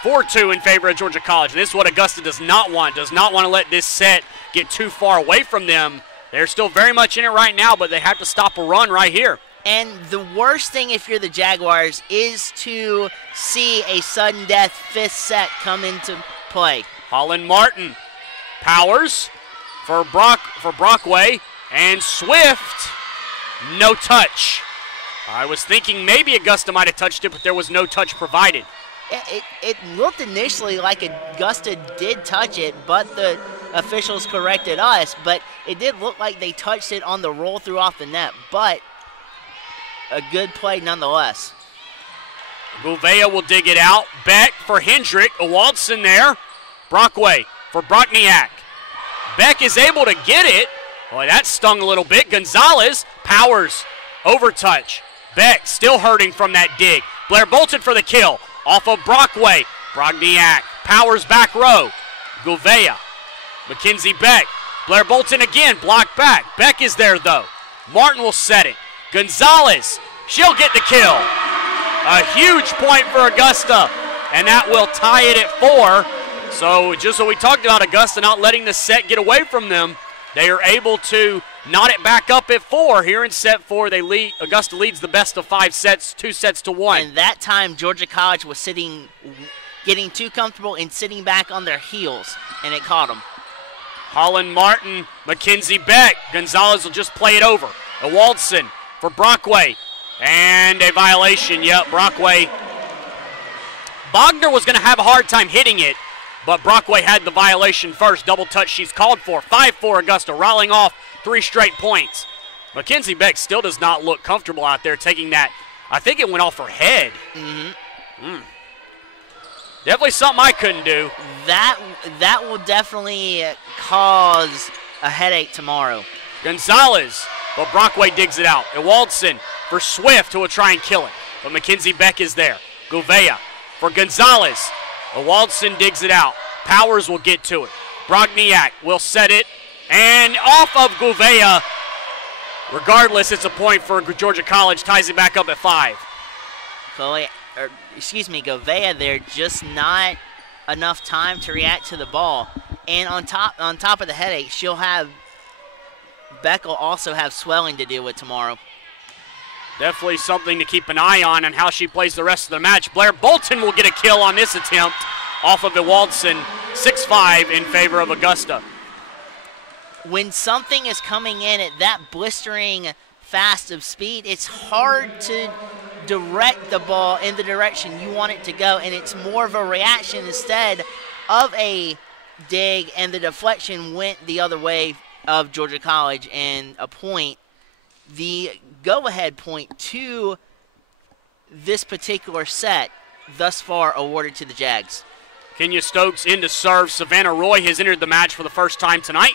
4-2 in favor of Georgia College. This is what Augusta does not want. Does not want to let this set get too far away from them. They're still very much in it right now, but they have to stop a run right here. And the worst thing if you're the Jaguars is to see a sudden death 5th set come into play. Holland Martin. Powers for Brockway. And Swift. No touch. I was thinking maybe Augusta might have touched it, but there was no touch provided. It looked initially like Augusta did touch it, but the officials corrected us. But it did look like they touched it on the roll through off the net. But a good play nonetheless. Gouveia will dig it out. Beck for Hendrick. Waldson there. Brockway for Brockniak. Beck is able to get it. Boy, that stung a little bit. Gonzalez. Powers. Overtouch. Beck still hurting from that dig. Blair Bolton for the kill. Off of Brockway. Brogniak. Powers back row. Gouveia. Mackenzie Beck. Blair Bolton again. Blocked back. Beck is there though. Martin will set it. Gonzalez. She'll get the kill. A huge point for Augusta. And that will tie it at 4. So just what we talked about, Augusta not letting the set get away from them. They are able to knot it back up at 4 here in set 4. Augusta leads the best of 5 sets, 2-1. And that time, Georgia College was getting too comfortable and sitting back on their heels, and it caught them. Holland Martin, Mackenzie Beck. Gonzalez will just play it over. Waldson for Brockway. And a violation. Yep, Brockway. Bogner was going to have a hard time hitting it, but Brockway had the violation first. Double touch she's called for. 5-4 Augusta, riling off 3 straight points. Mackenzie Beck still does not look comfortable out there taking that. I think it went off her head. Definitely something I couldn't do. That will definitely cause a headache tomorrow. Gonzalez, but Brockway digs it out. Ewaldson for Swift, who will try and kill it. But Mackenzie Beck is there. Gouveia for Gonzalez. Ewaldson digs it out. Powers will get to it. Brogniak will set it. And off of Gouveia. Regardless, it's a point for Georgia College. Ties it back up at 5. Gouveia there, just not enough time to react to the ball. And on top of the headache, Beck will also have swelling to deal with tomorrow. Definitely something to keep an eye on how she plays the rest of the match. Blair Bolton will get a kill on this attempt off of Ewaldson. 6-5 in favor of Augusta. When something is coming in at that blistering fast of speed, it's hard to direct the ball in the direction you want it to go, and it's more of a reaction instead of a dig, and the deflection went the other way of Georgia College, and a point, the go-ahead point to this particular set thus far awarded to the Jags. Kenya Stokes in to serve. Savannah Roy has entered the match for the first time tonight.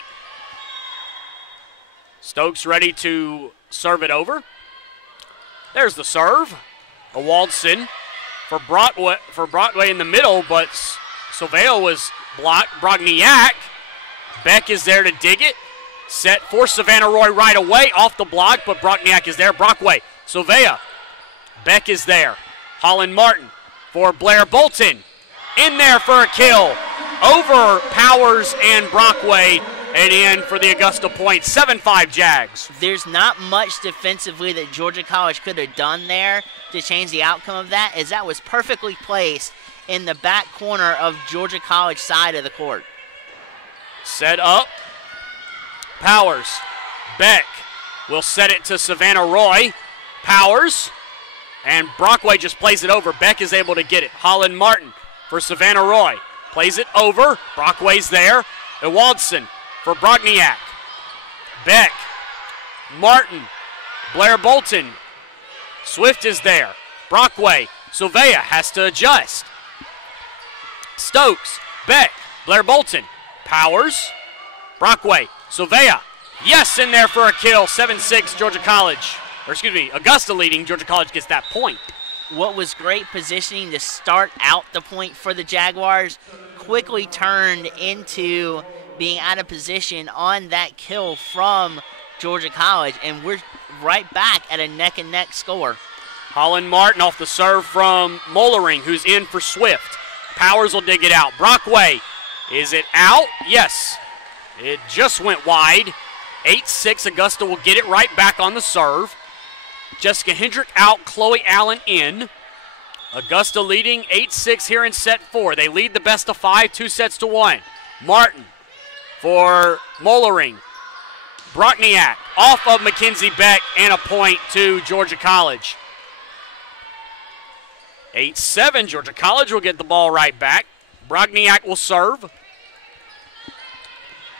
Stokes ready to serve it over. There's the serve. Ewaldson for Brockway in the middle, but Silveo was blocked. Brogniak. Beck is there to dig it. Set for Savannah Roy right away. Off the block, but Brogniak is there. Brockway. Silvea. Beck is there. Holland Martin for Blair Bolton. In there for a kill. Over Powers and Brockway. And in for the Augusta point. 7-5 Jags. There's not much defensively that Georgia College could have done there to change the outcome of that, as that was perfectly placed in the back corner of Georgia College side of the court. Set up. Powers. Beck will set it to Savannah Roy. Powers. And Brockway just plays it over. Beck is able to get it. Holland Martin for Savannah Roy. Plays it over. Brockway's there. Ewaldson for Brogniak. Beck. Martin. Blair Bolton. Swift is there. Brockway. Silvea has to adjust. Stokes. Beck. Blair Bolton. Powers. Brockway. Silvea. Yes, in there for a kill. 7-6 Georgia College. Augusta leading. Georgia College gets that point. What was great positioning to start out the point for the Jaguars quickly turned into being out of position on that kill from Georgia College, and we're right back at a neck-and-neck score. Holland Martin off the serve from Mollering, who's in for Swift. Powers will dig it out. Brockway, is it out? Yes. It just went wide. 8-6, Augusta will get it right back on the serve. Jessica Hendrick out, Chloe Allen in. Augusta leading 8-6 here in set 4. They lead the best of 5, 2-1. Martin for Mollering. Brogniak off of Mackenzie Beck, and a point to Georgia College. 8-7, Georgia College will get the ball right back. Brogniak will serve.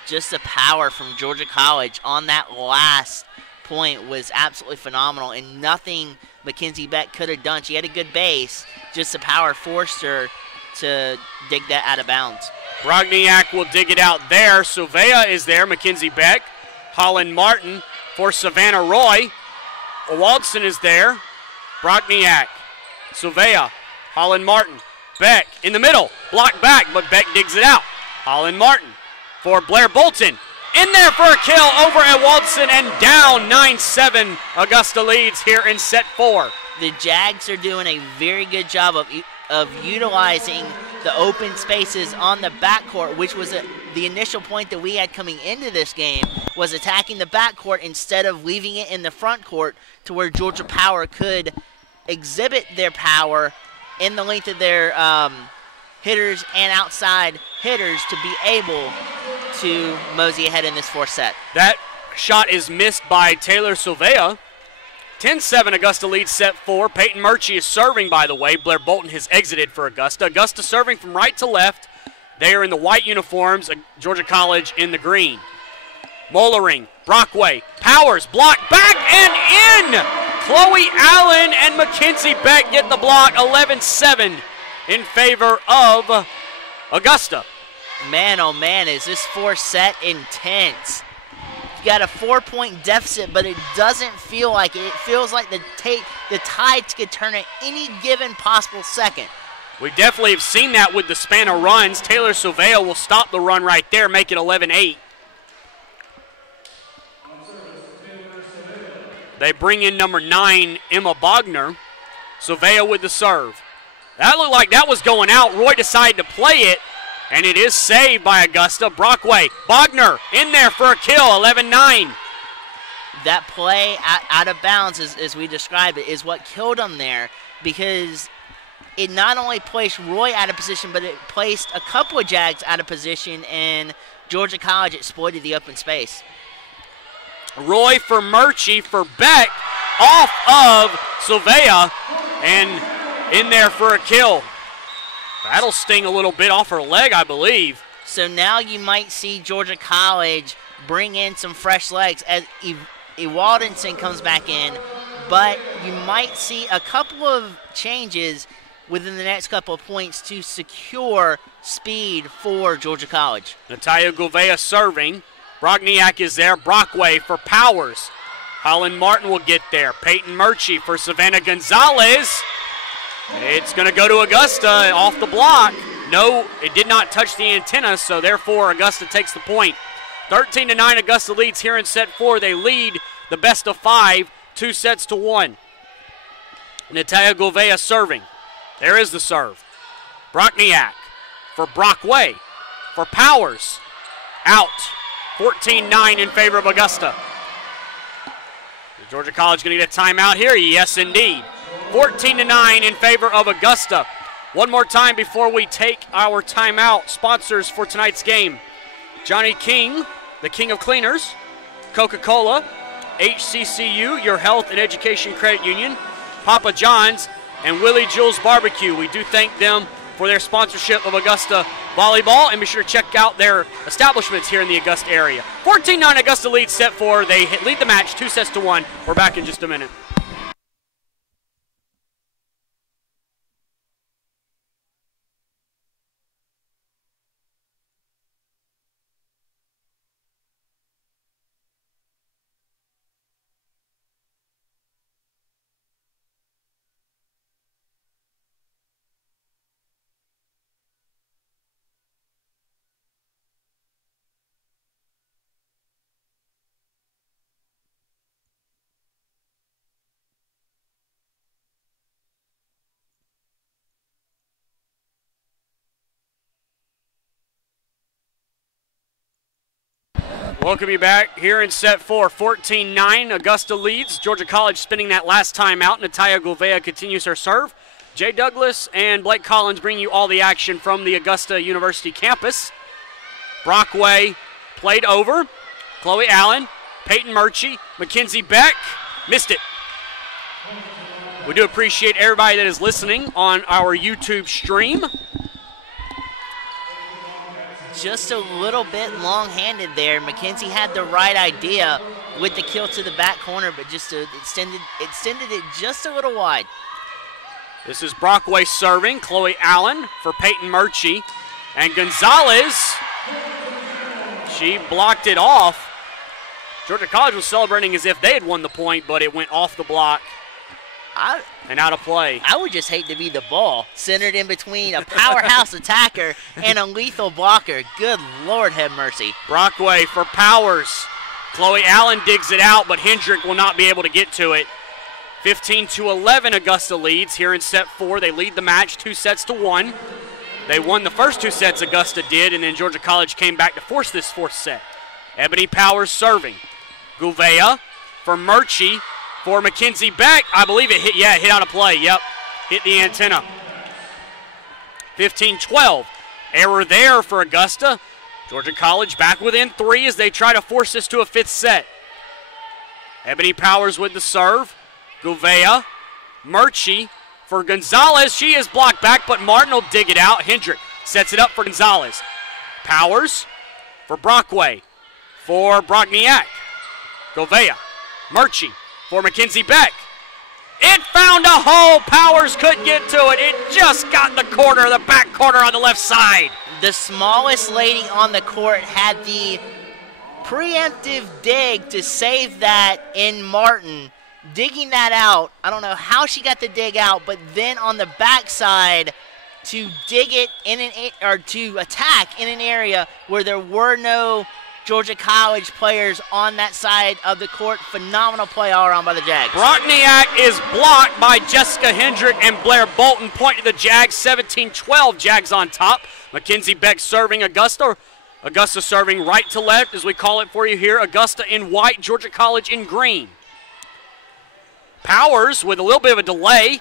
Just the power from Georgia College on that last point was absolutely phenomenal, and nothing Mackenzie Beck could have done. She had a good base, just the power forced her to dig that out of bounds. Brogniak will dig it out there. Silvea is there. Mackenzie Beck. Holland Martin for Savannah Roy. Ewaldson is there. Brogniak. Silvea. Holland Martin. Beck in the middle. Blocked back, but Beck digs it out. Holland Martin for Blair Bolton. In there for a kill over at Ewaldson, and down 9-7. Augusta leads here in set 4. The Jags are doing a very good job of utilizing the open spaces on the backcourt, which was the initial point that we had coming into this game, was attacking the backcourt instead of leaving it in the front court to where Georgia Power could exhibit their power in the length of their hitters and outside hitters to be able to mosey ahead in this fourth set. That shot is missed by Taylor Silvea. 10-7, Augusta leads set 4. Peyton Murchie is serving, by the way. Blair Bolton has exited for Augusta. Augusta serving from right to left. They are in the white uniforms, Georgia College in the green. Mollering, Brockway, Powers, blocked back and in Chloe Allen and Mackenzie Beck get the block. 11-7 in favor of Augusta. Man, oh man, is this fourth set intense. You got a 4-point deficit, but it doesn't feel like it. It feels like the Tides could turn at any given possible second. We definitely have seen that with the span of runs. Taylor Silvea will stop the run right there, make it 11-8. They bring in number 9, Emma Bogner. Silvea with the serve. That looked like that was going out. Roy decided to play it, and it is saved by Augusta. Brockway, Bogner in there for a kill, 11-9. That play out of bounds, as we described it, is what killed them there, because it not only placed Roy out of position, but it placed a couple of Jags out of position, and Georgia College exploited the open space. Roy for Murchie for Beck, off of Silvea, and in there for a kill. That'll sting a little bit off her leg, I believe. So now you might see Georgia College bring in some fresh legs as Ewaldenson comes back in, but you might see a couple of changes within the next couple of points to secure speed for Georgia College. Natalia Gouveia serving. Brogniak is there. Brockway for Powers. Holland Martin will get there. Peyton Murchie for Savannah Gonzalez. It's going to go to Augusta off the block. No, it did not touch the antenna, so therefore Augusta takes the point. 13-9, Augusta leads here in set 4. They lead the best of 5, 2-1. Natalia Gouveia serving. There is the serve. Brogniak for Brockway. For Powers. Out. 14-9 in favor of Augusta. Is Georgia College going to get a timeout here? Yes, indeed. 14-9 in favor of Augusta. One more time before we take our timeout. Sponsors for tonight's game. Johnny King, the King of Cleaners. Coca-Cola. HCCU, your Health and Education Credit Union. Papa John's and Willie Jules Barbecue. We do thank them for their sponsorship of Augusta Volleyball, and be sure to check out their establishments here in the Augusta area. 14-9, Augusta leads set 4. They lead the match 2-1. We're back in just a minute. Welcome you back here in set 4. 14-9, Augusta leads. Georgia College spinning that last time out. Natalia Gouveia continues her serve. Jay Douglas and Blake Collins bring you all the action from the Augusta University campus. Brockway played over. Chloe Allen, Peyton Murchie, Mackenzie Beck. Missed it. We do appreciate everybody that is listening on our YouTube stream. Just a little bit long-handed there. Mackenzie had the right idea with the kill to the back corner, but just extended it just a little wide. This is Brockway serving. Chloe Allen for Peyton Murchie. And Gonzalez, she blocked it off. Georgia College was celebrating as if they had won the point, but it went off the block and out of play. I would just hate to be the ball centered in between a powerhouse attacker and a lethal blocker. Good Lord have mercy. Brockway for Powers. Chloe Allen digs it out, but Hendrick will not be able to get to it. 15-11, Augusta leads here in set 4. They lead the match 2-1. They won the first 2 sets, Augusta did, and then Georgia College came back to force this 4th set. Ebony Powers serving. Gouveia for Murchie. For Mackenzie Beck, I believe it hit, hit out of play, yep. Hit the antenna. 15-12, error there for Augusta. Georgia College back within 3 as they try to force this to a 5th set. Ebony Powers with the serve. Gouveia, Murchie for Gonzalez. She is blocked back, but Martin will dig it out. Hendrick sets it up for Gonzalez. Powers for Brockway, for Brogniak. Gouveia, Murchie. For Mackenzie Beck. It found a hole. Powers couldn't get to it. It just got the corner, the back corner on the left side. The smallest lady on the court had the preemptive dig to save that in Martin. Digging that out. I don't know how she got the dig out, but then on the backside to dig it in or to attack in an area where there were no Georgia College players on that side of the court. Phenomenal play all around by the Jags. Brockniak is blocked by Jessica Hendrick and Blair Bolton. Point to the Jags, 17-12. Jags on top. Mackenzie Beck serving Augusta. Augusta serving right to left, as we call it for you here. Augusta in white, Georgia College in green. Powers with a little bit of a delay.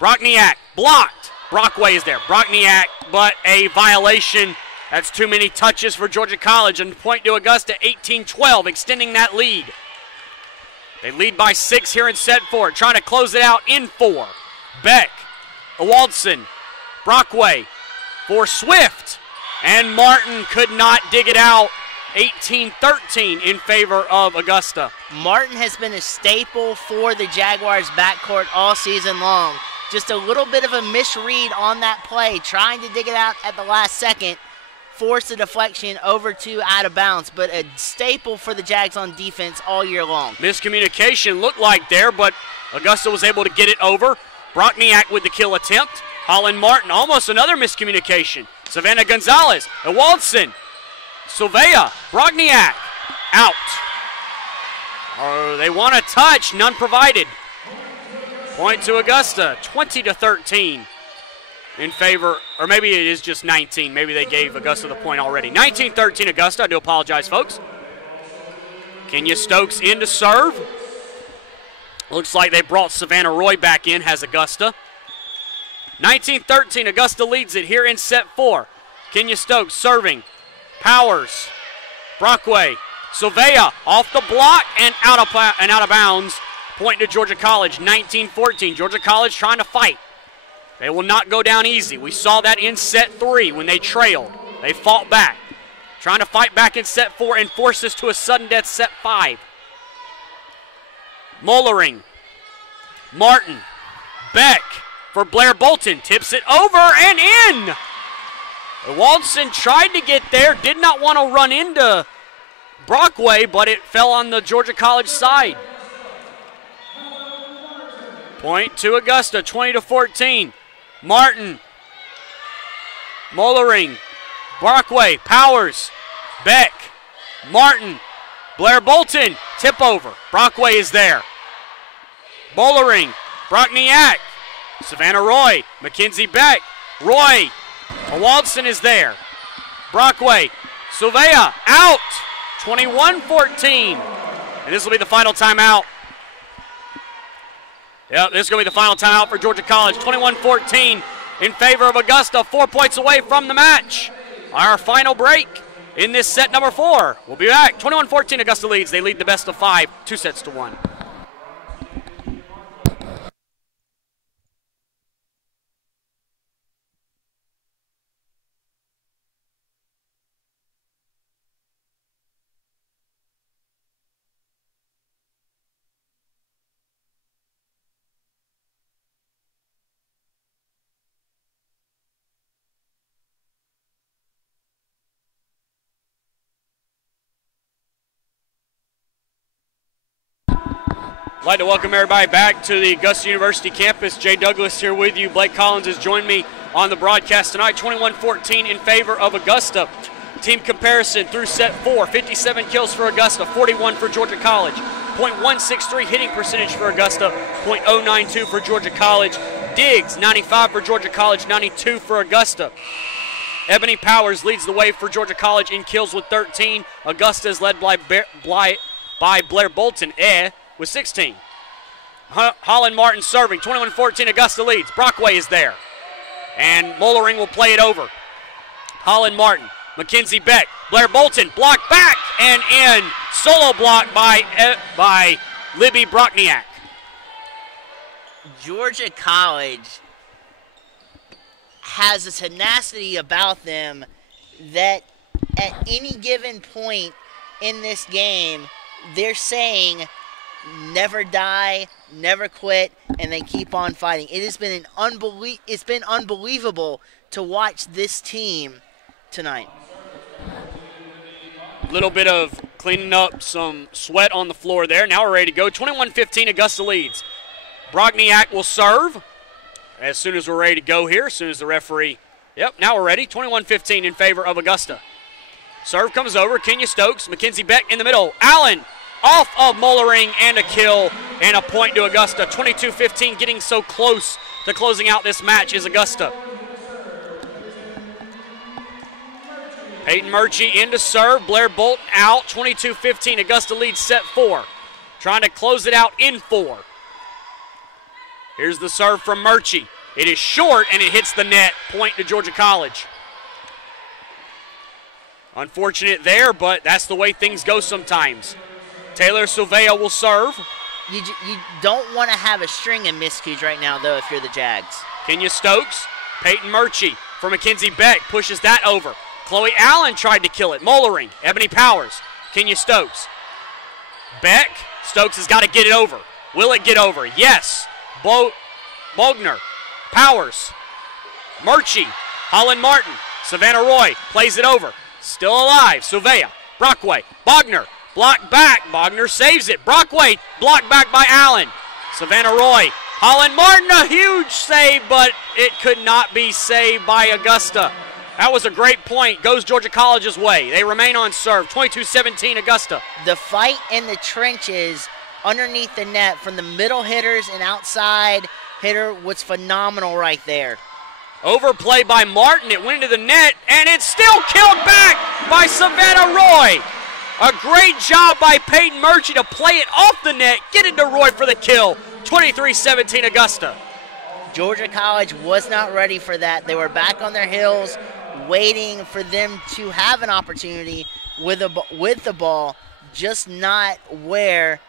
Brockniak blocked. Brockway is there. Brockniak, but a violation. That's too many touches for Georgia College. And point to Augusta, 18-12, extending that lead. They lead by 6 here in set 4, trying to close it out in 4. Beck, Waldson, Brockway for Swift. And Martin could not dig it out. 18-13 in favor of Augusta. Martin has been a staple for the Jaguars backcourt all season long. Just a little bit of a misread on that play, trying to dig it out at the last second. Forced the deflection over to out of bounds, but a staple for the Jags on defense all year long. Miscommunication looked like there, but Augusta was able to get it over. Brockniak with the kill attempt. Holland Martin, almost another miscommunication. Savannah Gonzalez, and Waldson. Sylvia, Brockniak, out. They want a touch, none provided. Point to Augusta, 20-13 in favor, or maybe it is just 19. Maybe they gave Augusta the point already. 19-13 Augusta, I do apologize, folks. Kenya Stokes in to serve. Looks like they brought Savannah Roy back in, has Augusta. 19-13, Augusta leads it here in set 4. Kenya Stokes serving. Powers, Brockway, Sylvia off the block and out of bounds. Point to Georgia College, 19-14. Georgia College trying to fight. They will not go down easy. We saw that in set 3 when they trailed. They fought back. Trying to fight back in set 4 and force this to a sudden death set 5. Mollering, Martin, Beck for Blair Bolton. Tips it over and in. Waldson tried to get there, did not want to run into Brockway, but it fell on the Georgia College side. Point to Augusta, 20-14. Martin, Mollering, Brockway, Powers, Beck, Martin, Blair Bolton, tip over. Brockway is there. Mollering, Brockniak, Savannah Roy, Mackenzie Beck, Roy, Waldson is there. Brockway, Sylvia, out. 21-14. And this will be the final timeout. Yep, this is going to be the final timeout for Georgia College. 21-14 in favor of Augusta. 4 points away from the match. Our final break in this set number 4. We'll be back. 21-14, Augusta leads. They lead the best of 5, 2-1. I'd like to welcome everybody back to the Augusta University campus. Jay Douglas here with you. Blake Collins has joined me on the broadcast tonight. 21-14 in favor of Augusta. Team comparison through set 4. 57 kills for Augusta, 41 for Georgia College. .163 hitting percentage for Augusta, .092 for Georgia College. Diggs, 95 for Georgia College, 92 for Augusta. Ebony Powers leads the way for Georgia College in kills with 13. Augusta is led by Blair Bolton, with 16. Holland Martin serving, 21-14, Augusta leads. Brockway is there. And Mollering will play it over. Holland Martin, Mackenzie Beck, Blair Bolton, blocked back and in. Solo block by Libby Brockniak. Georgia College has a tenacity about them that at any given point in this game, they're saying, never die, never quit, and they keep on fighting. It has been it's been unbelievable to watch this team tonight. Little bit of cleaning up some sweat on the floor there. Now we're ready to go. 21-15, Augusta leads. Brogniak will serve as soon as we're ready to go here, as soon as the referee. Yep, now we're ready. 21-15 in favor of Augusta. Serve comes over. Kenya Stokes, Mackenzie Beck in the middle. Allen off of Mollering, and a kill and a point to Augusta. 22-15, getting so close to closing out this match is Augusta. Peyton Murchie in to serve. Blair Bolton out. 22-15. Augusta leads set 4. Trying to close it out in 4. Here's the serve from Murchie. It is short and it hits the net. Point to Georgia College. Unfortunate there, but that's the way things go sometimes. Taylor Silvea will serve. You don't want to have a string of miscues right now, though, if you're the Jags. Kenya Stokes. Peyton Murchie for Mackenzie Beck. Pushes that over. Chloe Allen tried to kill it. Mollering. Ebony Powers. Kenya Stokes. Beck. Stokes has got to get it over. Will it get over? Yes. Bogner. Powers. Murchie. Holland Martin. Savannah Roy plays it over. Still alive. Silvea. Brockway. Bogner. Blocked back. Bogner saves it. Brockway blocked back by Allen. Savannah Roy. Holland Martin, a huge save, but it could not be saved by Augusta. That was a great point. Goes Georgia College's way. They remain on serve. 22-17 Augusta. The fight in the trenches underneath the net from the middle hitters and outside hitter was phenomenal right there. Overplay by Martin. It went into the net, and it's still killed back by Savannah Roy. A great job by Peyton Murchie to play it off the net, get it to Roy for the kill. 23-17 Augusta. Georgia College was not ready for that. They were back on their heels, waiting for them to have an opportunity with the ball, just not where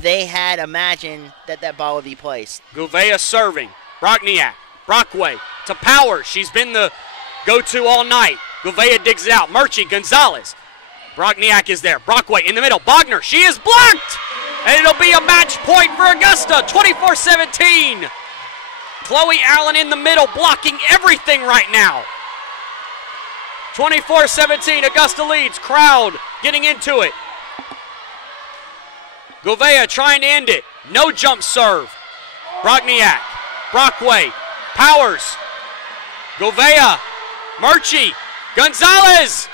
they had imagined that ball would be placed. Gouveia serving. Brogniak. Brockway to Powers. She's been the go-to all night. Gouveia digs it out. Murchie, Gonzalez. Brogniak is there. Brockway in the middle. Bogner. She is blocked. And it'll be a match point for Augusta. 24-17. Chloe Allen in the middle blocking everything right now. 24-17. Augusta leads. Crowd getting into it. Gouveia trying to end it. No jump serve. Brogniak. Brockway. Powers. Gouveia. Murchie. Gonzalez.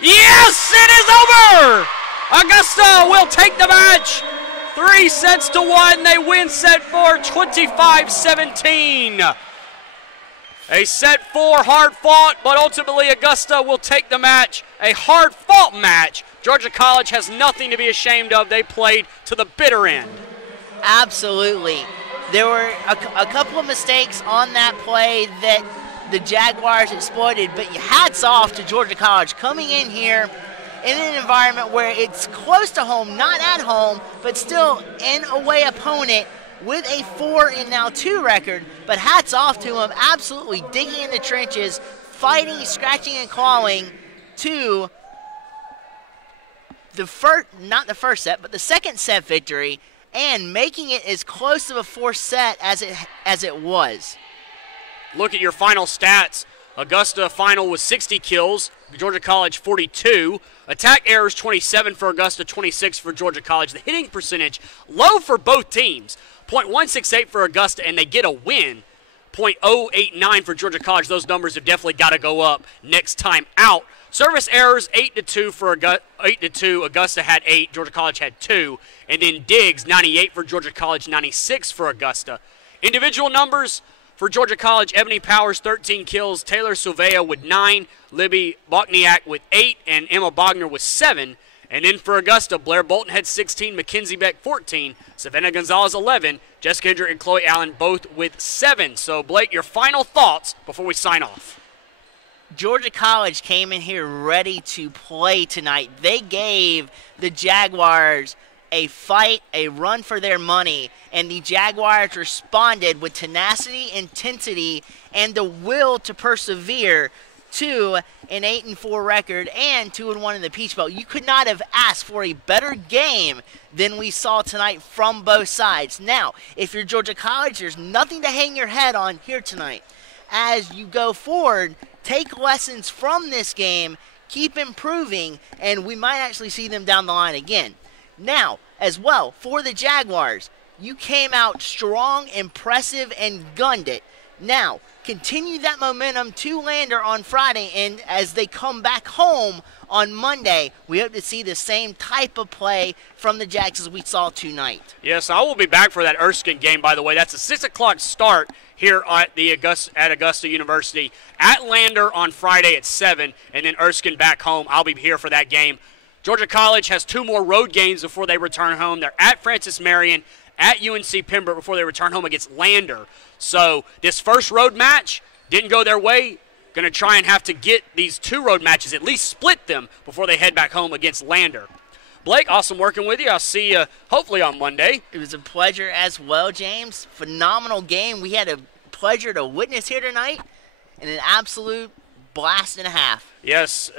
Yes, it is over! Augusta will take the match. 3-1. They win set 4, 25-17. A set 4 hard fought, but ultimately Augusta will take the match. A hard fought match. Georgia College has nothing to be ashamed of. They played to the bitter end. Absolutely. There were a couple of mistakes on that play that the Jaguars exploited, but hats off to Georgia College coming in here in an environment where it's close to home, not at home, but still an away opponent with a 4-2 record. But hats off to them, absolutely digging in the trenches, fighting, scratching, and clawing to the not the first set, but the second set victory, and making it as close to a fourth set as it was. Look at your final stats. Augusta final was 60 kills, Georgia College 42. Attack errors 27 for Augusta, 26 for Georgia College. The hitting percentage low for both teams. .168 for Augusta, and they get a win. .089 for Georgia College. Those numbers have definitely got to go up next time out. Service errors 8-2 for 8-2. Augusta had 8. Georgia College had 2. And then digs 98 for Georgia College, 96 for Augusta. Individual numbers. For Georgia College, Ebony Powers, 13 kills. Taylor Silvea with 9. Libby Bogniak with 8. And Emma Bogner with 7. And then for Augusta, Blair Bolton had 16. Mackenzie Beck, 14. Savannah Gonzalez, 11. Jessica Hendrick and Chloe Allen both with 7. So, Blake, your final thoughts before we sign off. Georgia College came in here ready to play tonight. They gave the Jaguars a fight, a run for their money, and the Jaguars responded with tenacity, intensity, and the will to persevere to an 8-4 record and 2-1 in the Peach Belt. You could not have asked for a better game than we saw tonight from both sides. Now, if you're Georgia College, there's nothing to hang your head on here tonight. As you go forward, take lessons from this game, keep improving, and we might actually see them down the line again. Now, as well, for the Jaguars, you came out strong, impressive, and gunned it. Now, continue that momentum to Lander on Friday, and as they come back home on Monday, we hope to see the same type of play from the Jags as we saw tonight. Yes, I will be back for that Erskine game, by the way. That's a 6 o'clock start here at Augusta University. At Lander on Friday at 7, and then Erskine back home. I'll be here for that game. Georgia College has 2 more road games before they return home. They're at Francis Marion, at UNC Pembroke before they return home against Lander. So this first road match didn't go their way. Going to try and have to get these 2 road matches, at least split them before they head back home against Lander. Blake, awesome working with you. I'll see you hopefully on Monday. It was a pleasure as well, James. Phenomenal game. We had a pleasure to witness here tonight, and an absolute blast and a half. Yes,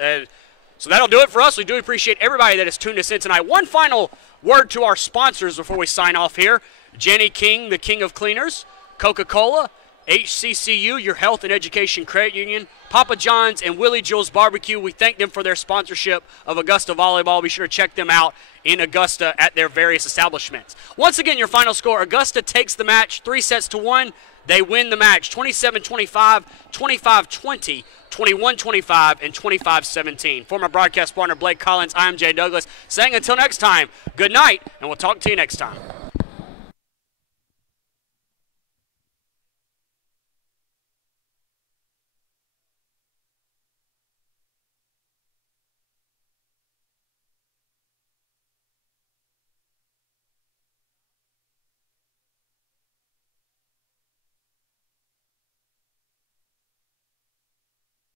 so that'll do it for us. We do appreciate everybody that has tuned us in tonight. One final word to our sponsors before we sign off here. Jenny King, the King of Cleaners, Coca-Cola, HCCU, your Health and Education Credit Union, Papa John's, and Willie Jewell's Barbecue. We thank them for their sponsorship of Augusta Volleyball. Be sure to check them out in Augusta at their various establishments. Once again, your final score, Augusta takes the match 3-1. They win the match 27-25, 25-20, 21-25, and 25-17. For my broadcast partner, Blake Collins, I am Jay Douglas, saying until next time, good night, and we'll talk to you next time.